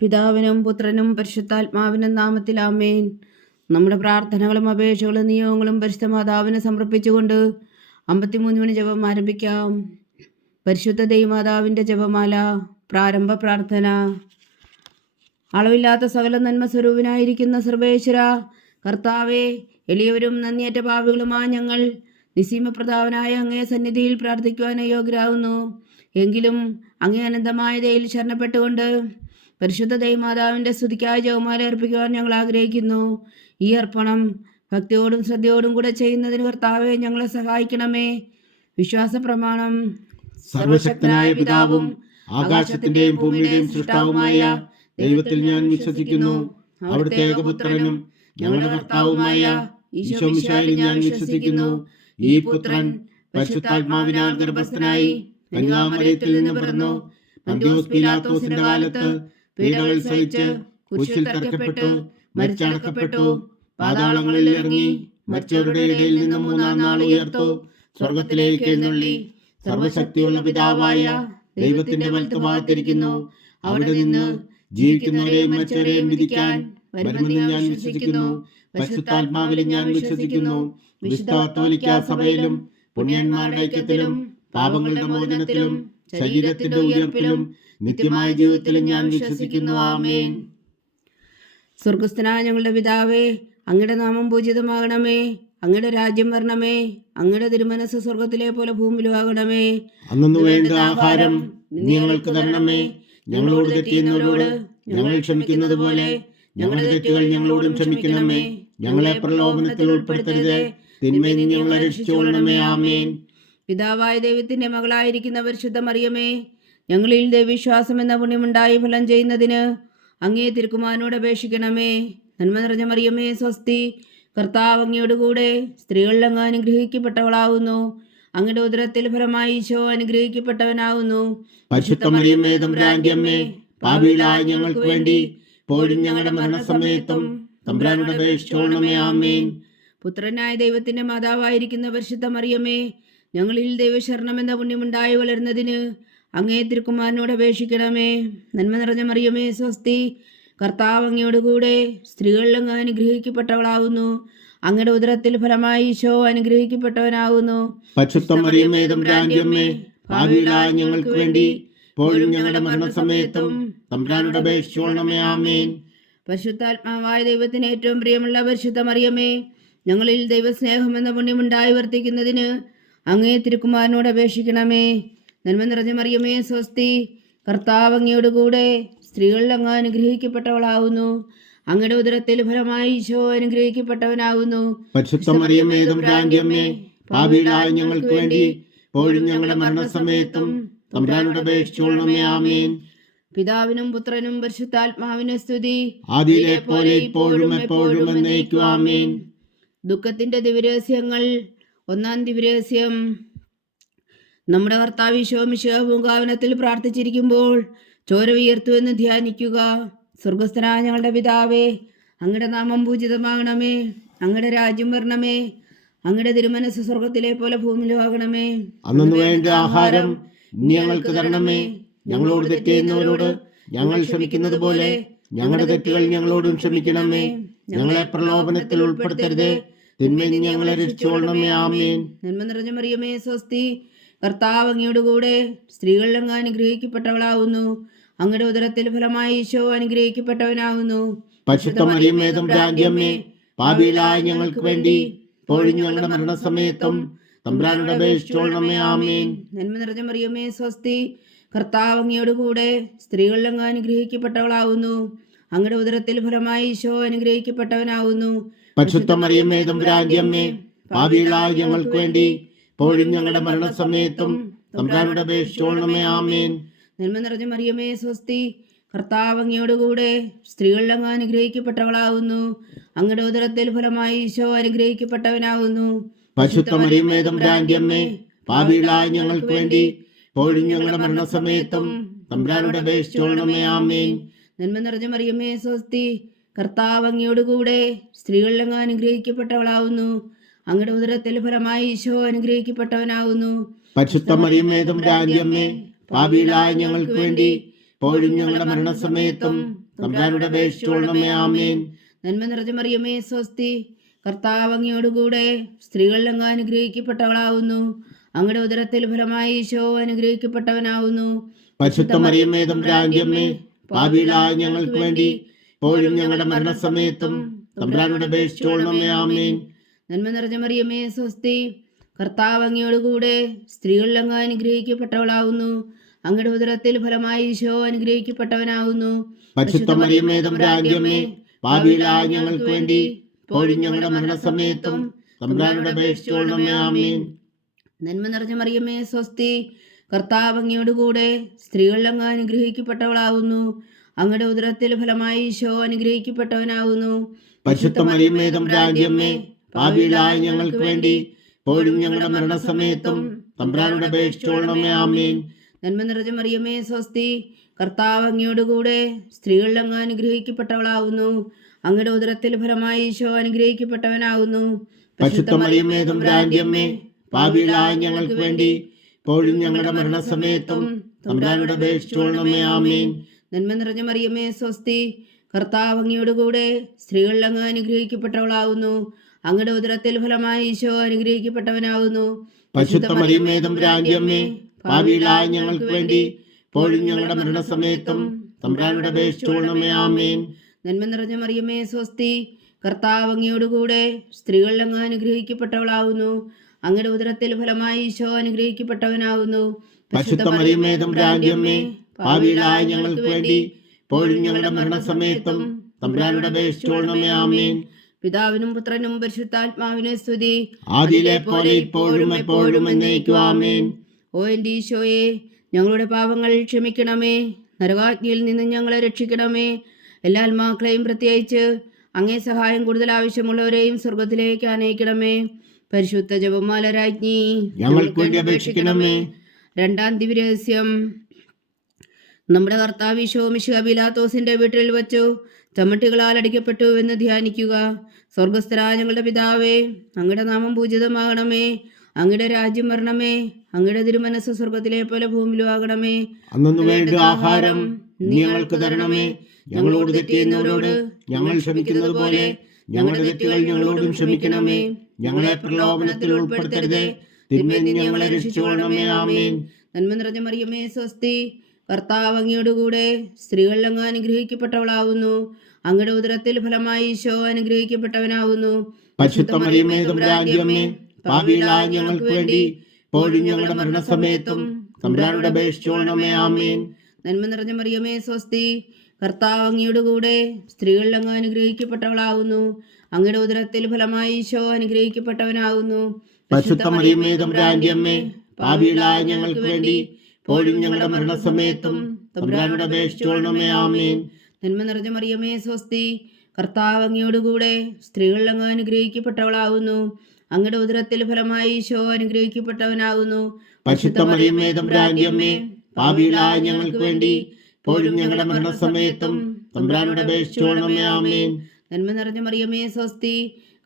പിതാവിനും പുത്രനും പരിശുദ്ധാത്മാവിനും നാമത്തിൽ ആമേൻ. നമ്മുടെ പ്രാർത്ഥനകളും അപേക്ഷകളും നിയോഗങ്ങളും പരിശുദ്ധ മാതാവിനെ സമർപ്പിച്ചുകൊണ്ട് 53 മണി ജപം ആരംഭിക്കാം. പരിശുദ്ധ ദൈവമാതാവിൻ്റെ ജപമാല. പ്രാരംഭ പ്രാർത്ഥന. അളവില്ലാത്ത സകല നന്മ സ്വരൂപനായിരിക്കുന്ന സർവേശ്വര കർത്താവെ, എളിയവരും നന്ദിയേറ്റ പാപികളുമായ ഞങ്ങൾ നിസ്സീമപ്രതാപനായ അങ്ങേ സന്നിധിയിൽ പ്രാർത്ഥിക്കുവാൻ യോഗ്യരാകുന്നു. എങ്കിലും അങ്ങേ അനന്തമായ ദയയിൽ ശരണപ്പെട്ടുകൊണ്ട് പരിശുദ്ധ ദൈവമാതാവിൻ്റെ സ്തുതിക്കായ ജപമാല അർപ്പിക്കുവാൻ ഞങ്ങൾ ആഗ്രഹിക്കുന്നു. ഈ അർപ്പണം ഭക്തിയോടും ശ്രദ്ധയോടും കൂടെ ചെയ്യുന്നതിന് കർത്താവെ ഞങ്ങളെ സഹായിക്കണമേ. വിശ്വാസ പ്രമാണം. സർവശക്തനായ പിതാവും ആകാശത്തിന്റെയും ഭൂമിയുടെയും സൃഷ്ടാവുമായ ദൈവത്തിൽ ഞാൻ വിശ്വസിക്കുന്നു. അവിടുത്തെ ഏകപുത്രനും ഞങ്ങളുടെ കർത്താവുമായ ഈശോ മിശിഹായിൽ ഞാൻ വിശ്വസിക്കുന്നു. ഈ പുത്രൻ പരിശുദ്ധാത്മാവിനാൽ ഗർഭസ്ഥനായി കന്യാമറിയത്തിൽ നിന്ന് പിറന്നു. പന്തിയോസ് പീലാത്തോസിന്റെ കാലത്ത് പീഡകൾ സഹിച്ച് കുരിശിൽ തറയ്ക്കപ്പെട്ടു, മരിച്ചടക്കപ്പെട്ടു, പാതാളങ്ങളിൽ ഇറങ്ങി, മരിച്ചവരുടെ ഇടയിൽ നിന്ന് മൂന്നാം നാൾ ഉയർത്തു, സ്വർഗത്തിലേക്ക് എഴുന്നള്ളി, സർവശക്തിയുള്ള പിതാവായ ദൈവത്തിന്റെ വലത്തുഭാഗത്തിരിക്കുന്നു. അവിടെ നിന്ന് ജീവിക്കുന്നവരെയും മരിച്ചവരെയും വിധിക്കാൻ വരുമെന്ന് ഞാൻ വിശ്വസിക്കുന്നു. പരിശുദ്ധാത്മാവിലും ഞാൻ വിശ്വസിക്കുന്നു. വിശുദ്ധ കത്തോലിക്കാ സഭയിലും പുണ്യന്മാരുടെ ഐക്യത്തിലും പാപങ്ങളുടെ മോചനത്തിലും ശരീരത്തിന്റെ ഉയർപ്പിലും നിത്യമായ ജീവിതത്തിലും ഞാൻ വിശ്വസിക്കുന്നു. ആമേൻ. സ്വർഗസ്ഥനായ ഞങ്ങളുടെ പിതാവേ, അങ്ങയുടെ നാമം പൂജിതമാകണമേ. അങ്ങയുടെ രാജ്യം വരണമേ. അങ്ങയുടെ തിരുമനസ് സ്വർഗത്തിലെ പോലെ ഭൂമിയിലും ആകണമേ. അന്നു വേണ്ട ആഹാരം ഞങ്ങൾക്ക് തരണമേ. ഞങ്ങളോട് തെറ്റിയുന്നവരോട് ഞങ്ങൾ ക്ഷമിക്കുന്നത് പോലെ ഞങ്ങളുടെ തെറ്റുകൾ ഞങ്ങളോടും ക്ഷമിക്കണമേ. ഞങ്ങളെ പ്രലോഭനത്തിൽ ഉൾപ്പെടുത്തരുത്, തിന്മയിൽ നിന്ന് ഞങ്ങളെ രക്ഷിച്ചുകൊള്ളണമേ. ആമേൻ. പിതാവായ ദൈവത്തിന്റെ മകളായിരിക്കുന്ന പരിശുദ്ധ മറിയമേ, ഞങ്ങളിൽ ദൈവവിശ്വാസം എന്ന പുണ്യമുണ്ടായി ഫലം ചെയ്യുന്നതിന് അങ്ങേ തിരുക്കുമാരനോട് അപേക്ഷിക്കണമേ. നന്മ നിറഞ്ഞ മറിയമേ സ്വസ്തി, കർത്താവ് അങ്ങയോടുകൂടെ സ്ത്രീകളിൽ അങ്ങ് അനുഗ്രഹിക്കപ്പെട്ടവളാവുന്നു. അങ്ങയുടെ ഉദരത്തിൽ ഫലമായി ഈശോ അനുഗ്രഹിക്കപ്പെട്ടവനാവുന്നു. പരിശുദ്ധ മറിയമേ തമ്പുരാന്റെ അമ്മേ, പാപികളായ ഞങ്ങൾക്ക് വേണ്ടി ഇപ്പോഴും ഞങ്ങളുടെ മരണസമയത്തും തമ്പുരാനോട് അപേക്ഷിച്ചുകൊള്ളണമേ. ആമേൻ. പുത്രനായ ദൈവത്തിന്റെ മാതാവായിരിക്കുന്ന പരിശുദ്ധ മറിയമേ, ഞങ്ങളിൽ ദൈവശരണം എന്ന പുണ്യമുണ്ടായി വളരുന്നതിന് അങ്ങേ തിരുക്കുമാരനോട് അപേക്ഷിക്കണമേ. നന്മ നിറഞ്ഞ മറിയമേ സ്വസ്തി, കർത്താവ് അങ്ങയോടുകൂടെ സ്ത്രീകളിൽ അങ്ങ് അനുഗ്രഹിക്കപ്പെട്ടവളാവുന്നു. അങ്ങയുടെ ഉദരത്തിൽ ഫലമായി ഈശോ അനുഗ്രഹിക്കപ്പെട്ടവനാവുന്നു. പരിശുദ്ധ മറിയമേ തമ്പുരാന്റെ അമ്മേ, പാപികളായ ഞങ്ങൾക്ക് വേണ്ടി ഇപ്പോഴും ഞങ്ങളുടെ മരണസമയത്തും തമ്പുരാനോട് അപേക്ഷിച്ചുകൊള്ളണമേ. ആമേൻ. പരിശുദ്ധാത്മാവായ ദൈവത്തിന് ഏറ്റവും പ്രിയമുള്ള പരിശുദ്ധ മറിയമേ, ഞങ്ങളിൽ ദൈവസ്നേഹം എന്ന പുണ്യമുണ്ടായി വർത്തിക്കുന്നതിന് അങ്ങേ തിരുക്കുമാരനോട് അപേക്ഷിക്കണമേ. നന്മ നിറഞ്ഞ മറിയമേ സ്വസ്തി, കർത്താവ് അങ്ങയോടുകൂടെ സ്ത്രീകളിൽ അങ്ങ് അനുഗ്രഹിക്കപ്പെട്ടവളാവുന്നു. അങ്ങയുടെ ഉദരത്തിൽ ഫലമായി ഈശോ അനുഗ്രഹിക്കപ്പെട്ടവനാവുന്നു. പരിശുദ്ധ മറിയമേ തമ്പുരാന്റെ അമ്മേ, പാപികളായ ഞങ്ങൾക്ക് വേണ്ടി ഇപ്പോഴും ഞങ്ങളുടെ മരണസമയത്തും തമ്പുരാനോട് അപേക്ഷിച്ചുകൊള്ളണമേ. ആമേൻ. പിതാവിനും പുത്രനും പരിശുദ്ധാത്മാവിനും സ്തുതി, ആദിയിലെ പോലെ ഇപ്പോഴും എപ്പോഴും എന്നേക്കും. ആമേൻ. ദുഃഖത്തിന്റെ ദിവരഹസ്യങ്ങൾ. ഒന്നാം ദിവരഹസ്യം. നമ്മുടെ കർത്താവ് ഈശോ മിശിഹാ പൂങ്കാവനത്തിൽ പ്രാർത്ഥിച്ചിരിക്കുമ്പോൾ ചോര വിയർത്തുവെന്ന് ധ്യാനിക്കുക. സ്വർഗസ്ഥനായ ഞങ്ങളുടെ പിതാവേ, അങ്ങയുടെ നാമം പൂജിതമാകണമേ. അങ്ങയുടെ രാജ്യം വരണമേ. അങ്ങയുടെ തിരുമനസ് സ്വർഗത്തിലെ പോലെ ഭൂമിയിലും ആകണമേ. അന്നു വേണ്ട ആഹാരം ഞങ്ങൾക്ക് തരണമേ. ഞങ്ങളോട് തെറ്റിയുന്നവരോട് ഞങ്ങൾ ക്ഷമിക്കുന്നത് പോലെ ഞങ്ങളുടെ തെറ്റുകൾ ഞങ്ങളോടും ക്ഷമിക്കണമേ. ഞങ്ങളെ പ്രലോഭനത്തിൽ ഉൾപ്പെടുത്തരുത്, തിന്മയിൽ നിന്ന് ഞങ്ങളെ രക്ഷിച്ചുകൊള്ളണമേ. ആമേൻ. നന്മ നിറഞ്ഞ മറിയമേ സ്വസ്തി, കർത്താവ് അങ്ങയോടുകൂടെ സ്ത്രീകളിൽ അങ്ങ് അനുഗ്രഹിക്കപ്പെട്ടവളാവുന്നു. അങ്ങയുടെ ഉദരത്തിൽ ഫലമായി ഈശോ അനുഗ്രഹിക്കപ്പെട്ടവനാവുന്നു. പരിശുദ്ധ മറിയമേ തമ്പുരാന്റെ അമ്മേ, പാപികളായ ഞങ്ങൾക്ക് വേണ്ടി ഇപ്പോഴും ഞങ്ങളുടെ മരണസമയത്തും തമ്പുരാനോട് അപേക്ഷിച്ചുകൊള്ളണമേ. ആമേൻ. നന്മ നിറഞ്ഞ മറിയമേ സ്വസ്തി, കർത്താവ് അങ്ങയോടുകൂടെ സ്ത്രീകളിൽ അങ്ങ് അനുഗ്രഹിക്കപ്പെട്ടവളാവുന്നു. അങ്ങയുടെ ഉദരത്തിൽ ഫലമായി ഈശോ അനുഗ്രഹിക്കപ്പെട്ടവനാവുന്നു. പരിശുദ്ധ മറിയമേ തമ്പുരാന്റെ അമ്മേ, പാപികളായ ഞങ്ങൾക്ക് വേണ്ടി ഇപ്പോഴും ഞങ്ങളുടെ മരണസമയത്തും തമ്പുരാനോട് അപേക്ഷിച്ചുകൊള്ളണമേ. ആമേൻ. നന്മ നിറഞ്ഞ മറിയമേ സ്വസ്തി, കർത്താവ് അങ്ങയോടുകൂടെ സ്ത്രീകളിൽ അങ്ങ് അനുഗ്രഹിക്കപ്പെട്ടവളാവുന്നു. അങ്ങയുടെ ഉദരത്തിൽ ഫലമായി ഈശോ അനുഗ്രഹിക്കപ്പെട്ടവനാവുന്നു. പരിശുദ്ധ മറിയമേ തമ്പുരാന്റെ അമ്മേ, പാപികളായ ഞങ്ങൾക്ക് വേണ്ടി ഇപ്പോഴും ഞങ്ങളുടെ മരണസമയത്തും തമ്പുരാനോട് അപേക്ഷിച്ചുകൊള്ളണമേ. ആമേൻ. നന്മ നിറഞ്ഞ മറിയമേ സ്വസ്തി, കർത്താവ് അങ്ങയോടുകൂടെ സ്ത്രീകളിൽ അങ്ങ് അനുഗ്രഹിക്കപ്പെട്ടവളാവുന്നു. അങ്ങയുടെ ഉദരത്തിൽ ഫലമായി ഈശോ അനുഗ്രഹിക്കപ്പെട്ടവനാവുന്നു. പരിശുദ്ധ മറിയമേ തമ്പുരാന്റെ അമ്മേ, പാപികളായ ഞങ്ങൾക്ക് വേണ്ടി ഇപ്പോഴും ഞങ്ങളുടെ മരണസമയത്തും തമ്പുരാനോട് അപേക്ഷിച്ചുകൊള്ളണമേ. ആമേൻ. നന്മ നിറഞ്ഞ മറിയമേ സ്വസ്തി, കർത്താവ് അങ്ങയോടുകൂടെ സ്ത്രീകളിൽ അങ്ങ് അനുഗ്രഹിക്കപ്പെട്ടവളാവുന്നു. അങ്ങയുടെ ഉദരത്തിൽ ഫലമായി ഈശോ അനുഗ്രഹിക്കപ്പെട്ടവനാവുന്നു. പരിശുദ്ധ മറിയമേ തമ്പുരാന്റെ അമ്മേ, പാപികളായ ഞങ്ങൾക്ക് വേണ്ടി ഇപ്പോഴും ഞങ്ങളുടെ മരണസമയത്തും തമ്പുരാനോട് അപേക്ഷിച്ചുകൊള്ളണമേ. ആമേൻ. നന്മ നിറഞ്ഞ മറിയമേ സ്വസ്തി, കർത്താവ് അങ്ങയോടുകൂടെ സ്ത്രീകളിൽ അങ്ങ് അനുഗ്രഹിക്കപ്പെട്ടവളാവുന്നു. അങ്ങയുടെ ഉദരത്തിൽ ഫലമായി ഈശോ അനുഗ്രഹിക്കപ്പെട്ടവനാവുന്നു. പരിശുദ്ധ മറിയമേ തമ്പുരാന്റെ അമ്മേ, പാപികളായ ഞങ്ങൾക്ക് വേണ്ടി ഇപ്പോഴും ഞങ്ങളുടെ മരണസമയത്തും തമ്പുരാനോട് അപേക്ഷിച്ചുകൊള്ളണമേ. ആമേൻ. നന്മ നിറഞ്ഞ മറിയമേ സ്വസ്തി, കർത്താവ് അങ്ങയോടുകൂടെ സ്ത്രീകളിൽ അങ്ങ് അനുഗ്രഹിക്കപ്പെട്ടവളാവുന്നു. അങ്ങയുടെ ഉദരത്തിൽ ഫലമായി ഈശോ അനുഗ്രഹിക്കപ്പെട്ടവനാവുന്നു. പരിശുദ്ധ മറിയമേ തമ്പുരാന്റെ അമ്മേ, പാപികളായ ഞങ്ങൾക്ക് വേണ്ടി ഇപ്പോഴും ഞങ്ങളുടെ മരണസമയത്തും തമ്പുരാനോട് അപേക്ഷിച്ചുകൊള്ളണമേ. ആമേൻ. നന്മ നിറഞ്ഞ മറിയമേ സ്വസ്തി, കർത്താവ് അങ്ങയോടുകൂടെ സ്ത്രീകളിൽ അങ്ങ് അനുഗ്രഹിക്കപ്പെട്ടവളാവുന്നു. അങ്ങയുടെ ഉദരത്തിൽ ഫലമായി ഈശോ അനുഗ്രഹിക്കപ്പെട്ടവനാവുന്നു. പരിശുദ്ധ മറിയമേ തമ്പുരാന്റെ അമ്മേ, പാപികളായ ഞങ്ങൾക്ക് വേണ്ടി ഇപ്പോഴും ഞങ്ങളുടെ മരണസമയത്തും തമ്പുരാനോട് അപേക്ഷിച്ചുകൊള്ളണമേ. ആമേൻ. നന്മ നിറഞ്ഞ മറിയമേ സ്വസ്തി, കർത്താവ് അങ്ങയോടുകൂടെ സ്ത്രീകളിൽ അങ്ങ് അനുഗ്രഹിക്കപ്പെട്ടവളാവുന്നു. അങ്ങയുടെ ഉദരത്തിൽ ഫലമായി ഈശോ അനുഗ്രഹിക്കപ്പെട്ടവനാവുന്നു. പരിശുദ്ധ മറിയമേ തമ്പുരാന്റെ അമ്മേ, പാപികളായ ഞങ്ങൾക്ക് വേണ്ടി ഇപ്പോഴും ഞങ്ങളുടെ മരണസമയത്തും തമ്പുരാനോട് അപേക്ഷിച്ചുകൊള്ളണമേ. ആമേൻ. നന്മ നിറഞ്ഞ മറിയമേ സ്വസ്തി, കർത്താവ് അങ്ങയോടുകൂടെ സ്ത്രീകളിൽ അങ്ങ് അനുഗ്രഹിക്കപ്പെട്ടവളാവുന്നു. അങ്ങയുടെ ഉദരത്തിൽ ഫലമായി ഈശോ അനുഗ്രഹിക്കപ്പെട്ടവനാവുന്നു. പരിശുദ്ധ മറിയമേ തമ്പുരാന്റെ അമ്മേ, പാപികളായ ഞങ്ങൾക്ക് വേണ്ടി ഇപ്പോഴും ഞങ്ങളുടെ മരണസമയത്തും തമ്പുരാനോട് അപേക്ഷിച്ചുകൊള്ളണമേ. ആമേൻ. പിതാവിനും പുത്രനും പരിശുദ്ധാത്മാവിനും സ്തുതി, ആദിയിലെ പോലെ ഇപ്പോഴും എപ്പോഴും എന്നേക്കും. ആമേൻ. ഓ എൻ്റെ ഈശോയെ, ഞങ്ങളുടെ പാപങ്ങൾ ക്ഷമിക്കണമേ. നരകാഗ്നിയിൽ നിന്ന് ഞങ്ങളെ രക്ഷിക്കണമേ. എല്ലാ ആത്മാക്കളെയും പ്രത്യേകിച്ച് അങ്ങേ സഹായം കൂടുതൽ ആവശ്യമുള്ളവരെയും സ്വർഗത്തിലേക്ക് ആനയിക്കണമേ. പരിശുദ്ധ ജപമാല രാജ്ഞി, ഞങ്ങൾക്ക് വേണ്ടി അപേക്ഷിക്കണമേ. രണ്ടാം ദിവ്യരഹസ്യം. നമ്മുടെ കർത്താവ് ഈശോ മിശിഹ പീലാത്തോസിന്റെ വീട്ടിൽ വച്ചു ചമ്മട്ടികളാൽ അടിക്കപ്പെട്ടു എന്ന് ധ്യാനിക്കുക. സ്വർഗസ്ഥരായ ഞങ്ങളുടെ പിതാവേ, അങ്ങയുടെ നാമം പൂജിതമാകണമേ. അങ്ങയുടെ രാജ്യം വരണമേ. അങ്ങയുടെ തിരുമനസ്സ് സ്വർഗത്തിലെ പോലെ ഭൂമിയിലും ആകണമേ. അന്നു വേണ്ട ആഹാരം നീ ഞങ്ങൾക്ക് തരണമേ. ഞങ്ങളോട് തെറ്റ് ചെയ്യുന്നവരോട് ഞങ്ങൾ ക്ഷമിക്കുന്നത് പോലെ ഞങ്ങളുടെ തെറ്റുകൾ ഞങ്ങളോടും ക്ഷമിക്കണമേ. ഞങ്ങളെ പ്രലോഭനത്തിൽ ഉൾപ്പെടുത്തരുതേ, തിന്മയിൽ നിന്ന് ഞങ്ങളെ രക്ഷിച്ചുകൊള്ളണമേ. ആമേൻ. നന്മ നിറഞ്ഞ മറിയമേ സ്വസ്തി, കർത്താവ് അങ്ങയോടുകൂടെ സ്ത്രീകളിൽ അങ്ങ് അനുഗ്രഹിക്കപ്പെട്ടവളാവുന്നു. അങ്ങയുടെ ഉദരത്തിൽ ഫലമായി ഈശോ അനുഗ്രഹിക്കപ്പെട്ടവനാവുന്നു. പരിശുദ്ധ മറിയമേ തമ്പുരാന്റെ അമ്മേ, പാപികളായ ഞങ്ങൾക്ക് വേണ്ടി ഇപ്പോഴും ഞങ്ങളുടെ മരണസമയത്തും തമ്പുരാനോട് അപേക്ഷിച്ചുകൊള്ളണമേ. ആമേൻ. നന്മ നിറഞ്ഞ മറിയമേ സ്വസ്തി, കർത്താവ് അങ്ങയോടുകൂടെ സ്ത്രീകളിൽ അങ്ങ് അനുഗ്രഹിക്കപ്പെട്ടവളാവുന്നു. അങ്ങയുടെ ഉദരത്തിൽ ഫലമായി ഈശോ അനുഗ്രഹിക്കപ്പെട്ടവനാവുന്നു. പരിശുദ്ധ മറിയമേ തമ്പുരാന്റെ അമ്മേ, പാപികളായ ഞങ്ങൾക്ക് വേണ്ടി ഇപ്പോഴും ഞങ്ങളുടെ മരണസമയത്തും തമ്പുരാനോട് അപേക്ഷിച്ചുകൊള്ളണമേ. ആമേൻ. നന്മ നിറഞ്ഞ മറിയമേ സ്വസ്തി, കർത്താവ് അങ്ങയോടുകൂടെ സ്ത്രീകളിൽ അങ്ങ് അനുഗ്രഹിക്കപ്പെട്ടവളാവുന്നു. അങ്ങയുടെ ഉദരത്തിൽ ഫലമായി ഈശോ അനുഗ്രഹിക്കപ്പെട്ടവനാകുന്നു. പരിശുദ്ധ മറിയമേ തമ്പുരാന്റെ അമ്മേ, പാപികളായ ഞങ്ങൾക്ക് വേണ്ടി ഇപ്പോഴും ഞങ്ങളുടെ മരണസമയത്തും തമ്പുരാനോട് അപേക്ഷിച്ചുകൊള്ളണമേ. ആമേൻ. നന്മ നിറഞ്ഞ മറിയമേ സ്വസ്തി,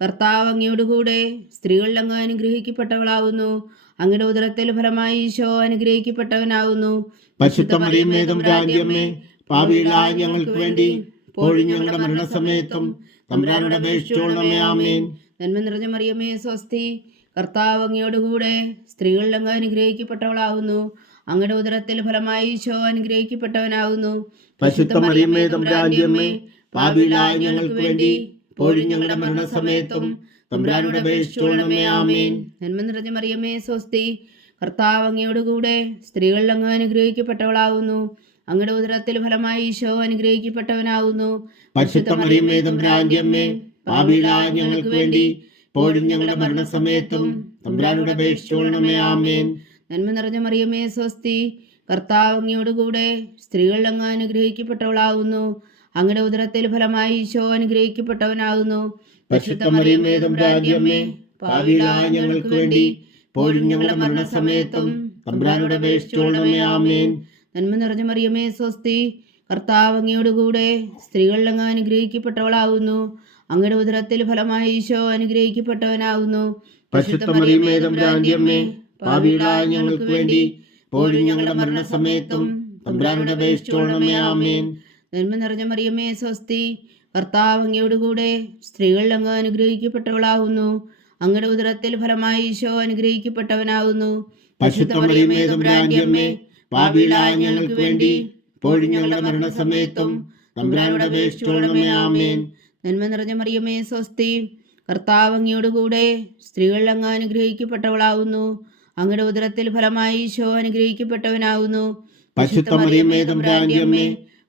കർത്താവ് അങ്ങയോടുകൂടെ സ്ത്രീകളിൽ അങ്ങ് അനുഗ്രഹിക്കപ്പെട്ടവളാവുന്നു. അങ്ങയുടെ ഉദരത്തിൽ ഫലമായി ഈശോ അനുഗ്രഹിക്കപ്പെട്ടവനാകുന്നു. പരിശുദ്ധ മറിയമേ തമ്പുരാന്റെ അമ്മേ, പാപികളായ ഞങ്ങൾക്ക് വേണ്ടി ഇപ്പോഴും ഞങ്ങളുടെ മരണസമയത്തും തമ്പുരാനോട് അപേക്ഷിച്ചുകൊള്ളണമേ. ആമേൻ. നന്മ നിറഞ്ഞ മറിയമേ സ്വസ്തി, കർത്താവ് അങ്ങയോടുകൂടെ സ്ത്രീകളിൽ അങ്ങ് അനുഗ്രഹിക്കപ്പെട്ടവളാവുന്നു. അങ്ങയുടെ ഉദരത്തിൽ ഫലമായി ഈശോ അനുഗ്രഹിക്കപ്പെട്ടവനാകുന്നു. പരിശുദ്ധ മറിയമേ തമ്പുരാന്റെ അമ്മേ, പാപികളായ ഞങ്ങൾക്ക് വേണ്ടി ഇപ്പോഴും ഞങ്ങളുടെ മരണസമയത്തും തമ്പുരാനോട് അപേക്ഷിച്ചുകൊള്ളണമേ. ആമേൻ. നന്മ നിറഞ്ഞ മറിയമേ സ്വസ്തി, കർത്താവ് അങ്ങയോടുകൂടെ സ്ത്രീകളിൽ അങ്ങ് അനുഗ്രഹിക്കപ്പെട്ടവളാവുന്നു. അങ്ങയുടെ ഉദരത്തിൽ ഫലമായി ഈശോ അനുഗ്രഹിക്കപ്പെട്ടവനാകുന്നു. പരിശുദ്ധ മറിയമേ തമ്പുരാന്റെ അമ്മേ, പാപികളായ ഞങ്ങൾക്ക് വേണ്ടി ഇപ്പോഴും ഞങ്ങളുടെ മരണസമയത്തും തമ്പുരാനോട് അപേക്ഷിച്ചുകൊള്ളണമേ. ആമേൻ. നന്മ നിറഞ്ഞ മറിയമേ സ്വസ്തി, കർത്താവ് അങ്ങയോടുകൂടെ സ്ത്രീകളിൽ അങ്ങ് അനുഗ്രഹിക്കപ്പെട്ടവളാവുന്നു. അങ്ങയുടെ ഉദരത്തിൽ ഫലമായി ഈശോ അനുഗ്രഹിക്കപ്പെട്ടവനാകുന്നു. പരിശുദ്ധ മറിയമേ തമ്പുരാന്റെ അമ്മേ, പാപികളായ ഞങ്ങൾക്ക് വേണ്ടി ഇപ്പോഴും ഞങ്ങളുടെ മരണസമയത്തും തമ്പുരാനോട് അപേക്ഷിച്ചുകൊള്ളണമേ. ആമേൻ. നന്മ നിറഞ്ഞ മറിയമേ സ്വസ്തി, കർത്താവ് അങ്ങയോടുകൂടെ സ്ത്രീകളിൽ അങ്ങ് അനുഗ്രഹിക്കപ്പെട്ടവളാവുന്നു. അങ്ങയുടെ ഉദരത്തിൽ ഫലമായി ഈശോ അനുഗ്രഹിക്കപ്പെട്ടവനാകുന്നു. പരിശുദ്ധ മറിയമേ തമ്പുരാന്റെ അമ്മേ, പാപികളായ ഞങ്ങൾക്ക് വേണ്ടി ഇപ്പോഴും ഞങ്ങളുടെ മരണസമയത്തും തമ്പുരാനോട് അപേക്ഷിച്ചുകൊള്ളണമേ. ആമേൻ. നന്മ നിറഞ്ഞ മറിയമേ സ്വസ്തി, കർത്താവ് അങ്ങയോടുകൂടെ സ്ത്രീകൾ അങ്ങ് അനുഗ്രഹിക്കപ്പെട്ടവളാകുന്നു. അങ്ങയുടെ ഉദരത്തിൽ ഫലമായി ഈശോ അനുഗ്രഹിക്കപ്പെട്ടവനാകുന്നു. പരിശുദ്ധ മറിയമേ തമ്പുരാന്റെ അമ്മേ, പാപികളായ ഞങ്ങൾക്ക് വേണ്ടി ഇപ്പോഴും ഞങ്ങളുടെ മരണസമയത്തും തമ്പുരാനോട് അപേക്ഷിച്ചുകൊള്ളണമേ. ആമേൻ. നന്മ നിറഞ്ഞ മറിയമേ സ്വസ്തി, കർത്താവ് അങ്ങയോടുകൂടെ സ്ത്രീകൾ അങ്ങ് അനുഗ്രഹിക്കപ്പെട്ടവളാകുന്നു. അങ്ങയുടെ ഉദരത്തിൽ ഫലമായി ഈശോ അനുഗ്രഹിക്കപ്പെട്ടവനാകുന്നു. പരിശുദ്ധ മറിയമേ തമ്പുരാന്റെ അമ്മേ,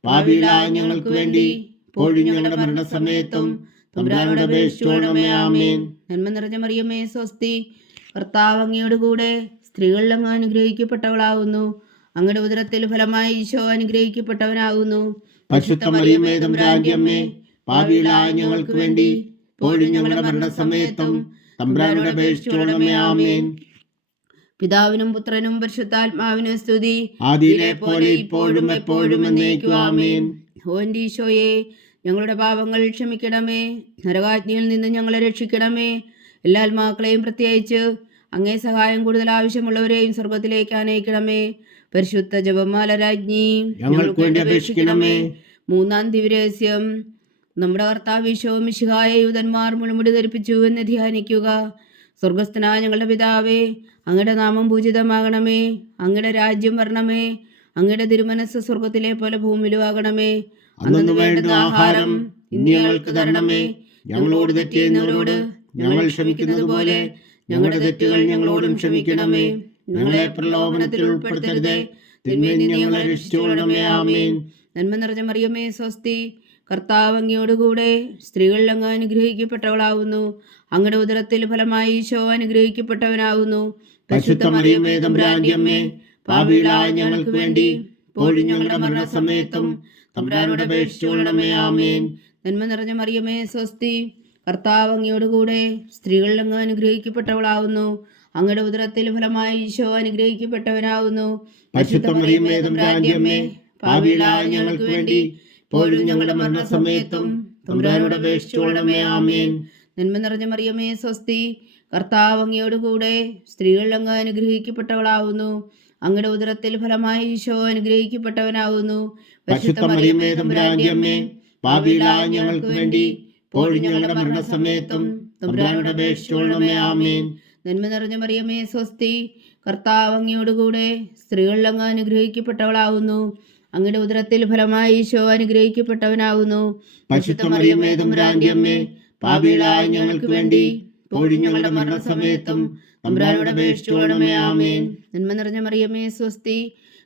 പാപികളായ ഞങ്ങൾക്ക് വേണ്ടി ഇപ്പോഴും ഞങ്ങളുടെ മരണസമയത്തും തമ്പുരാനോട് അപേക്ഷിച്ചുകൊള്ളണമേ. ആമേൻ. നന്മ നിറഞ്ഞ മറിയമേ സ്വസ്തി, കർത്താവ് അങ്ങയോടുകൂടെ സ്ത്രീകൾ അങ്ങ് അനുഗ്രഹിക്കപ്പെട്ടവളാകുന്നു. അങ്ങയുടെ ഉദരത്തിൽ ഫലമായി ഈശോ അനുഗ്രഹിക്കപ്പെട്ടവനാകുന്നു. പരിശുദ്ധ മറിയമേ തമ്പുരാന്റെ അമ്മേ, പാപികളായ ഞങ്ങൾക്ക് വേണ്ടി ഇപ്പോഴും ഞങ്ങളുടെ മരണസമയത്തും തമ്പുരാനോട് അപേക്ഷിച്ചുകൊള്ളണമേ. ആമേൻ. പിതാവിനും പുത്രനും പരിശുദ്ധാത്മാവിനും സ്തുതി, ആദിയിലെ പോലെ ഇപ്പോഴും എപ്പോഴും എന്നേക്കും. ആമേൻ. ഓ എൻ്റെ ഈശോയെ, ഞങ്ങളുടെ പാപങ്ങൾ ക്ഷമിക്കണമേ, നരകാജ്ഞയിൽ നിന്ന് ഞങ്ങളെ രക്ഷിക്കണമേ. എല്ലാ ആത്മാക്കളെയും പ്രത്യേകിച്ച് അങ്ങേ സഹായം കൂടുതൽ ആവശ്യമുള്ളവരെയും സ്വർഗത്തിലേക്ക് അനയിക്കണമേ. പരിശുദ്ധ ജപമാല രാജ്ഞി, ഞങ്ങൾക്ക് വേണ്ടി അപേക്ഷിക്കണമേ. മൂന്നാം ദിവ്യരഹസ്യം. നമ്മുടെ കർത്താവ് ഈശോ മിശിഹായെ യൂതന്മാർ മുൾമുടി ധരിപ്പിച്ചു എന്ന് ധ്യാനിക്കുക. സ്വർഗസ്ഥനായ ഞങ്ങളുടെ പിതാവേ, അങ്ങയുടെ നാമം പൂജിതമാകണമേ, അങ്ങയുടെ രാജ്യം വരണമേ, അങ്ങയുടെ തിരുമനസ് സ്വർഗത്തിലെ പോലെ ഭൂമിയിലും ആകണമേ. അന്നു വേണ്ടുന്ന ആഹാരം ഇന്ന് ഞങ്ങൾക്ക് തരണമേ. ഞങ്ങളോട് തെറ്റ് ചെയ്യുന്നവരോട് ഞങ്ങൾ ക്ഷമിക്കുന്നത് പോലെ ഞങ്ങളുടെ തെറ്റുകൾ ഞങ്ങളോടും ക്ഷമിക്കണമേ. ഞങ്ങളെ പ്രലോഭനത്തിൽ ഉൾപ്പെടുത്തരുതേ, തിന്മയിൽ നിന്ന് ഞങ്ങളെ രക്ഷിച്ചുകൊള്ളണമേ. ആമേൻ. നന്മ നിറഞ്ഞ മറിയമേ സ്വസ്തി, കർത്താവ് അങ്ങയോടുകൂടെ സ്ത്രീകൾ അങ്ങ് അനുഗ്രഹിക്കപ്പെട്ടവളാകുന്നു. അങ്ങയുടെ ഉദരത്തിൽ ഫലമായി ഈശോ അനുഗ്രഹിക്കപ്പെട്ടവനാകുന്നു. പരിശുദ്ധ മറിയമേ തമ്പുരാന്റെ അമ്മേ, പാപികളായ ഞങ്ങൾക്ക് വേണ്ടി ഇപ്പോഴും ഞങ്ങളുടെ മരണസമയത്തും തമ്പുരാനോട് അപേക്ഷിച്ചുകൊള്ളണമേ. ആമേൻ. നന്മ നിറഞ്ഞ മറിയമേ സ്വസ്തി, കർത്താവ് അങ്ങയോടുകൂടെ സ്ത്രീകൾ അങ്ങ് അനുഗ്രഹിക്കപ്പെട്ടവളാകുന്നു. അങ്ങയുടെ ഉദരത്തിൽ ഫലമായി ഈശോ അനുഗ്രഹിക്കപ്പെട്ടവനാകുന്നു. പരിശുദ്ധ മറിയമേ തമ്പുരാന്റെ അമ്മേ, പാപികളായ ഞങ്ങൾക്ക് വേണ്ടി ഇപ്പോഴും ഞങ്ങളുടെ മരണസമയത്തും തമ്പുരാനോട് അപേക്ഷിച്ചുകൊള്ളണമേ. ആമേൻ. നന്മ നിറഞ്ഞ മറിയമേ സ്വസ്തി, കർത്താവ് അങ്ങയോടുകൂടെ സ്ത്രീകൾ അങ്ങ് അനുഗ്രഹിക്കപ്പെട്ടവളാകുന്നു. അങ്ങയുടെ ഉദരത്തിൽ ഫലമായി ഈശോ അനുഗ്രഹിക്കപ്പെട്ടവനാകുന്നു. പരിശുദ്ധ മറിയമേ തമ്പുരാന്റെ അമ്മേ, പാപികളായ ഞങ്ങൾക്ക് വേണ്ടി ഇപ്പോഴും ഞങ്ങളുടെ മരണസമയത്തും തമ്പുരാനോട് അപേക്ഷിച്ചുകൊള്ളണമേ. ആമേൻ. നന്മ നിറഞ്ഞ മറിയമേ സ്വസ്തി, കർത്താവ് അങ്ങയോടുകൂടെ സ്ത്രീകൾ അങ്ങ് അനുഗ്രഹിക്കപ്പെട്ടവളാകുന്നു. അങ്ങയുടെ ഉദരത്തിൽ ഫലമായി ഈശോ അനുഗ്രഹിക്കപ്പെട്ടവനാകുന്നു. പരിശുദ്ധ മറിയമേ തമ്പുരാന്റെ അമ്മേ, പാപികളായ ഞങ്ങൾക്ക് വേണ്ടി ഇപ്പോഴും ഞങ്ങളുടെ മരണസമയത്തും തമ്പുരാനോട് അപേക്ഷിച്ചുകൊള്ളണമേ. ആമേൻ. നന്മ നിറഞ്ഞ മറിയമേ സ്വസ്തി,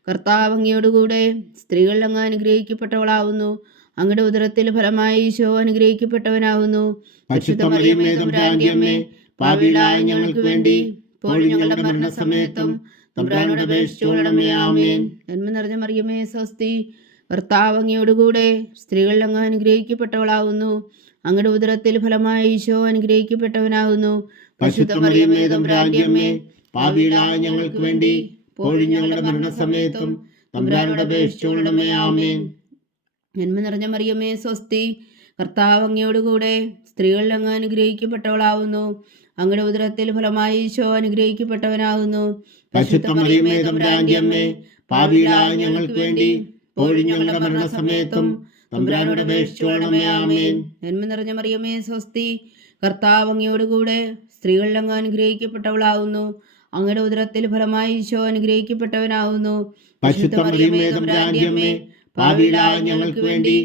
കർത്താവ് അങ്ങയോടുകൂടെ സ്ത്രീകൾ അങ്ങ് അനുഗ്രഹിക്കപ്പെട്ടവളാകുന്നു. അങ്ങയുടെ ഉദരത്തിൽ ഫലമായി ഈശോ അനുഗ്രഹിക്കപ്പെട്ടവനാകുന്നു. പരിശുദ്ധ മറിയമേ തമ്പുരാന്റെ അമ്മേ, പാപികളായ ഞങ്ങൾക്ക് വേണ്ടി ഇപ്പോഴും ഞങ്ങളുടെ മരണസമയത്തും തമ്പുരാനോട് അപേക്ഷിച്ചുകൊള്ളണമേ. ആമേൻ. നന്മ നിറഞ്ഞ മറിയമേ സ്വസ്തി, കർത്താവ് അങ്ങയോടുകൂടെ സ്ത്രീകൾ അങ്ങ് അനുഗ്രഹിക്കപ്പെട്ടവളാകുന്നു. അങ്ങയുടെ ഉദരത്തിൽ ഫലമായി ഈശോ അനുഗ്രഹിക്കപ്പെട്ടവനാകുന്നു. പരിശുദ്ധ മറിയമേ തമ്പുരാന്റെ അമ്മേ, പാപികളായ ഞങ്ങൾക്ക് വേണ്ടി ഇപ്പോഴും ഞങ്ങളുടെ മരണസമയത്തും തമ്പുരാനോട് അപേക്ഷിച്ചുകൊള്ളണമേ. ആമേൻ. നന്മ നിറഞ്ഞ മറിയമേ സ്വസ്തി, കർത്താവ് അങ്ങയോടുകൂടെ സ്ത്രീകൾ അങ്ങ് അനുഗ്രഹിക്കപ്പെട്ടവളാകുന്നു. അങ്ങയുടെ ഉദരത്തിൽ ഫലമായി ഈശോ അനുഗ്രഹിക്കപ്പെട്ടവനാകുന്നു. പരിശുദ്ധ മറിയമേ തമ്പുരാന്റെ അമ്മേ, പാപികളായ ഞങ്ങൾക്ക് വേണ്ടി ഇപ്പോഴും ഞങ്ങളുടെ മരണസമയത്തും തമ്പുരാനോട് അപേക്ഷിച്ചുകൊള്ളണമേ. ആമേൻ. നന്മ നിറഞ്ഞ മറിയമേ സ്വസ്തി, കർത്താവ് അങ്ങയോടുകൂടെ സ്ത്രീകൾ അങ്ങ് അനുഗ്രഹിക്കപ്പെട്ടവളാകുന്നു. അങ്ങയുടെ ഉദരത്തിൽ ഫലമായി ഈശോ അനുഗ്രഹിക്കപ്പെട്ടവനാകുന്നു. പരിശുദ്ധ മറിയമേ തമ്പുരാന്റെ അമ്മേ, പാപികളായ ഞങ്ങൾക്ക് വേണ്ടി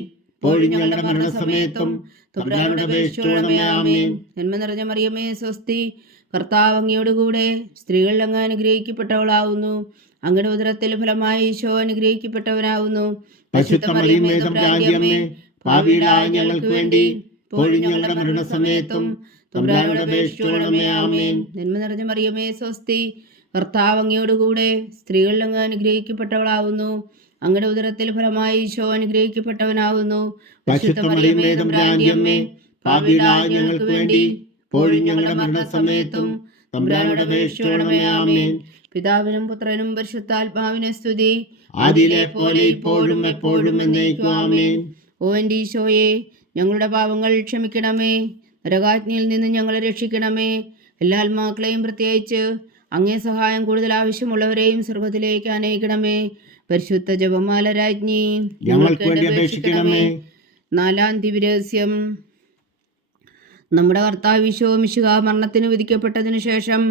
ഇപ്പോഴും ഞങ്ങളുടെ മരണസമയത്തും തമ്പുരാനോട് അപേക്ഷിച്ചുകൊള്ളണമേ. ആമേൻ. നന്മ നിറഞ്ഞ മറിയമേ സ്വസ്തി, കർത്താവ് അങ്ങയോടുകൂടെ സ്ത്രീകൾ അങ്ങ് അനുഗ്രഹിക്കപ്പെട്ടവളാകുന്നു. അങ്ങയുടെ ഉദരത്തിൽ ഫലമായി ഈശോ അനുഗ്രഹിക്കപ്പെട്ടവനാകുന്നു. പരിശുദ്ധ മറിയമേ തമ്പുരാന്റെ അമ്മേ, പാപികളായ ഞങ്ങൾക്ക് വേണ്ടി ഇപ്പോഴും ഞങ്ങളുടെ മരണസമയത്തും തമ്പുരാനോട് അപേക്ഷിച്ചുകൊള്ളണമേ. ആമേൻ. നന്മ നിറഞ്ഞ മറിയമേ സ്വസ്തി, കർത്താവ് അങ്ങയോടുകൂടെ സ്ത്രീകൾ അങ്ങ് അനുഗ്രഹിക്കപ്പെട്ടവളാകുന്നു. അങ്ങയുടെ ഉദരത്തിൽ ഫലമായി ഈശോ അനുഗ്രഹിക്കപ്പെട്ടവനാകുന്നു. പരിശുദ്ധ മറിയമേ തമ്പുരാന്റെ അമ്മേ, പാപികളായ ഞങ്ങൾക്ക് വേണ്ടി ഇപ്പോഴും ഞങ്ങളുടെ മരണസമയത്തും തമ്പുരാനോട് അപേക്ഷിച്ചുകൊള്ളണമേ. ആമേൻ. പിതാവിനും പുത്രനും പരിശുദ്ധാത്മാവിനും സ്തുതി, ആദിയിലെ പോലെ ഇപ്പോഴും എപ്പോഴും എന്നേക്കും. ആമേൻ. ഓ എൻ്റെ ഈശോയെ, ഞങ്ങളുടെ പാപങ്ങൾ ക്ഷമിക്കണമേ, നരകാജ്ഞയിൽ നിന്ന് ഞങ്ങളെ രക്ഷിക്കണമേ. എല്ലാ ആത്മാക്കളെയും പ്രത്യേകിച്ച് അങ്ങേ സഹായം കൂടുതൽ ആവശ്യമുള്ളവരെയും സ്വർഗത്തിലേക്ക് അനയിക്കണമേ. പരിശുദ്ധ ജപമാല രാജ്ഞി, ഞങ്ങൾക്ക് വേണ്ടി അപേക്ഷിക്കണമേ. നാലാം ദിവ്യരഹസ്യം. നമ്മുടെ കർത്താവ് ഈശോ മിശിഹാ മരണത്തിന് വിധിക്കപ്പെട്ടതിനു ശേഷം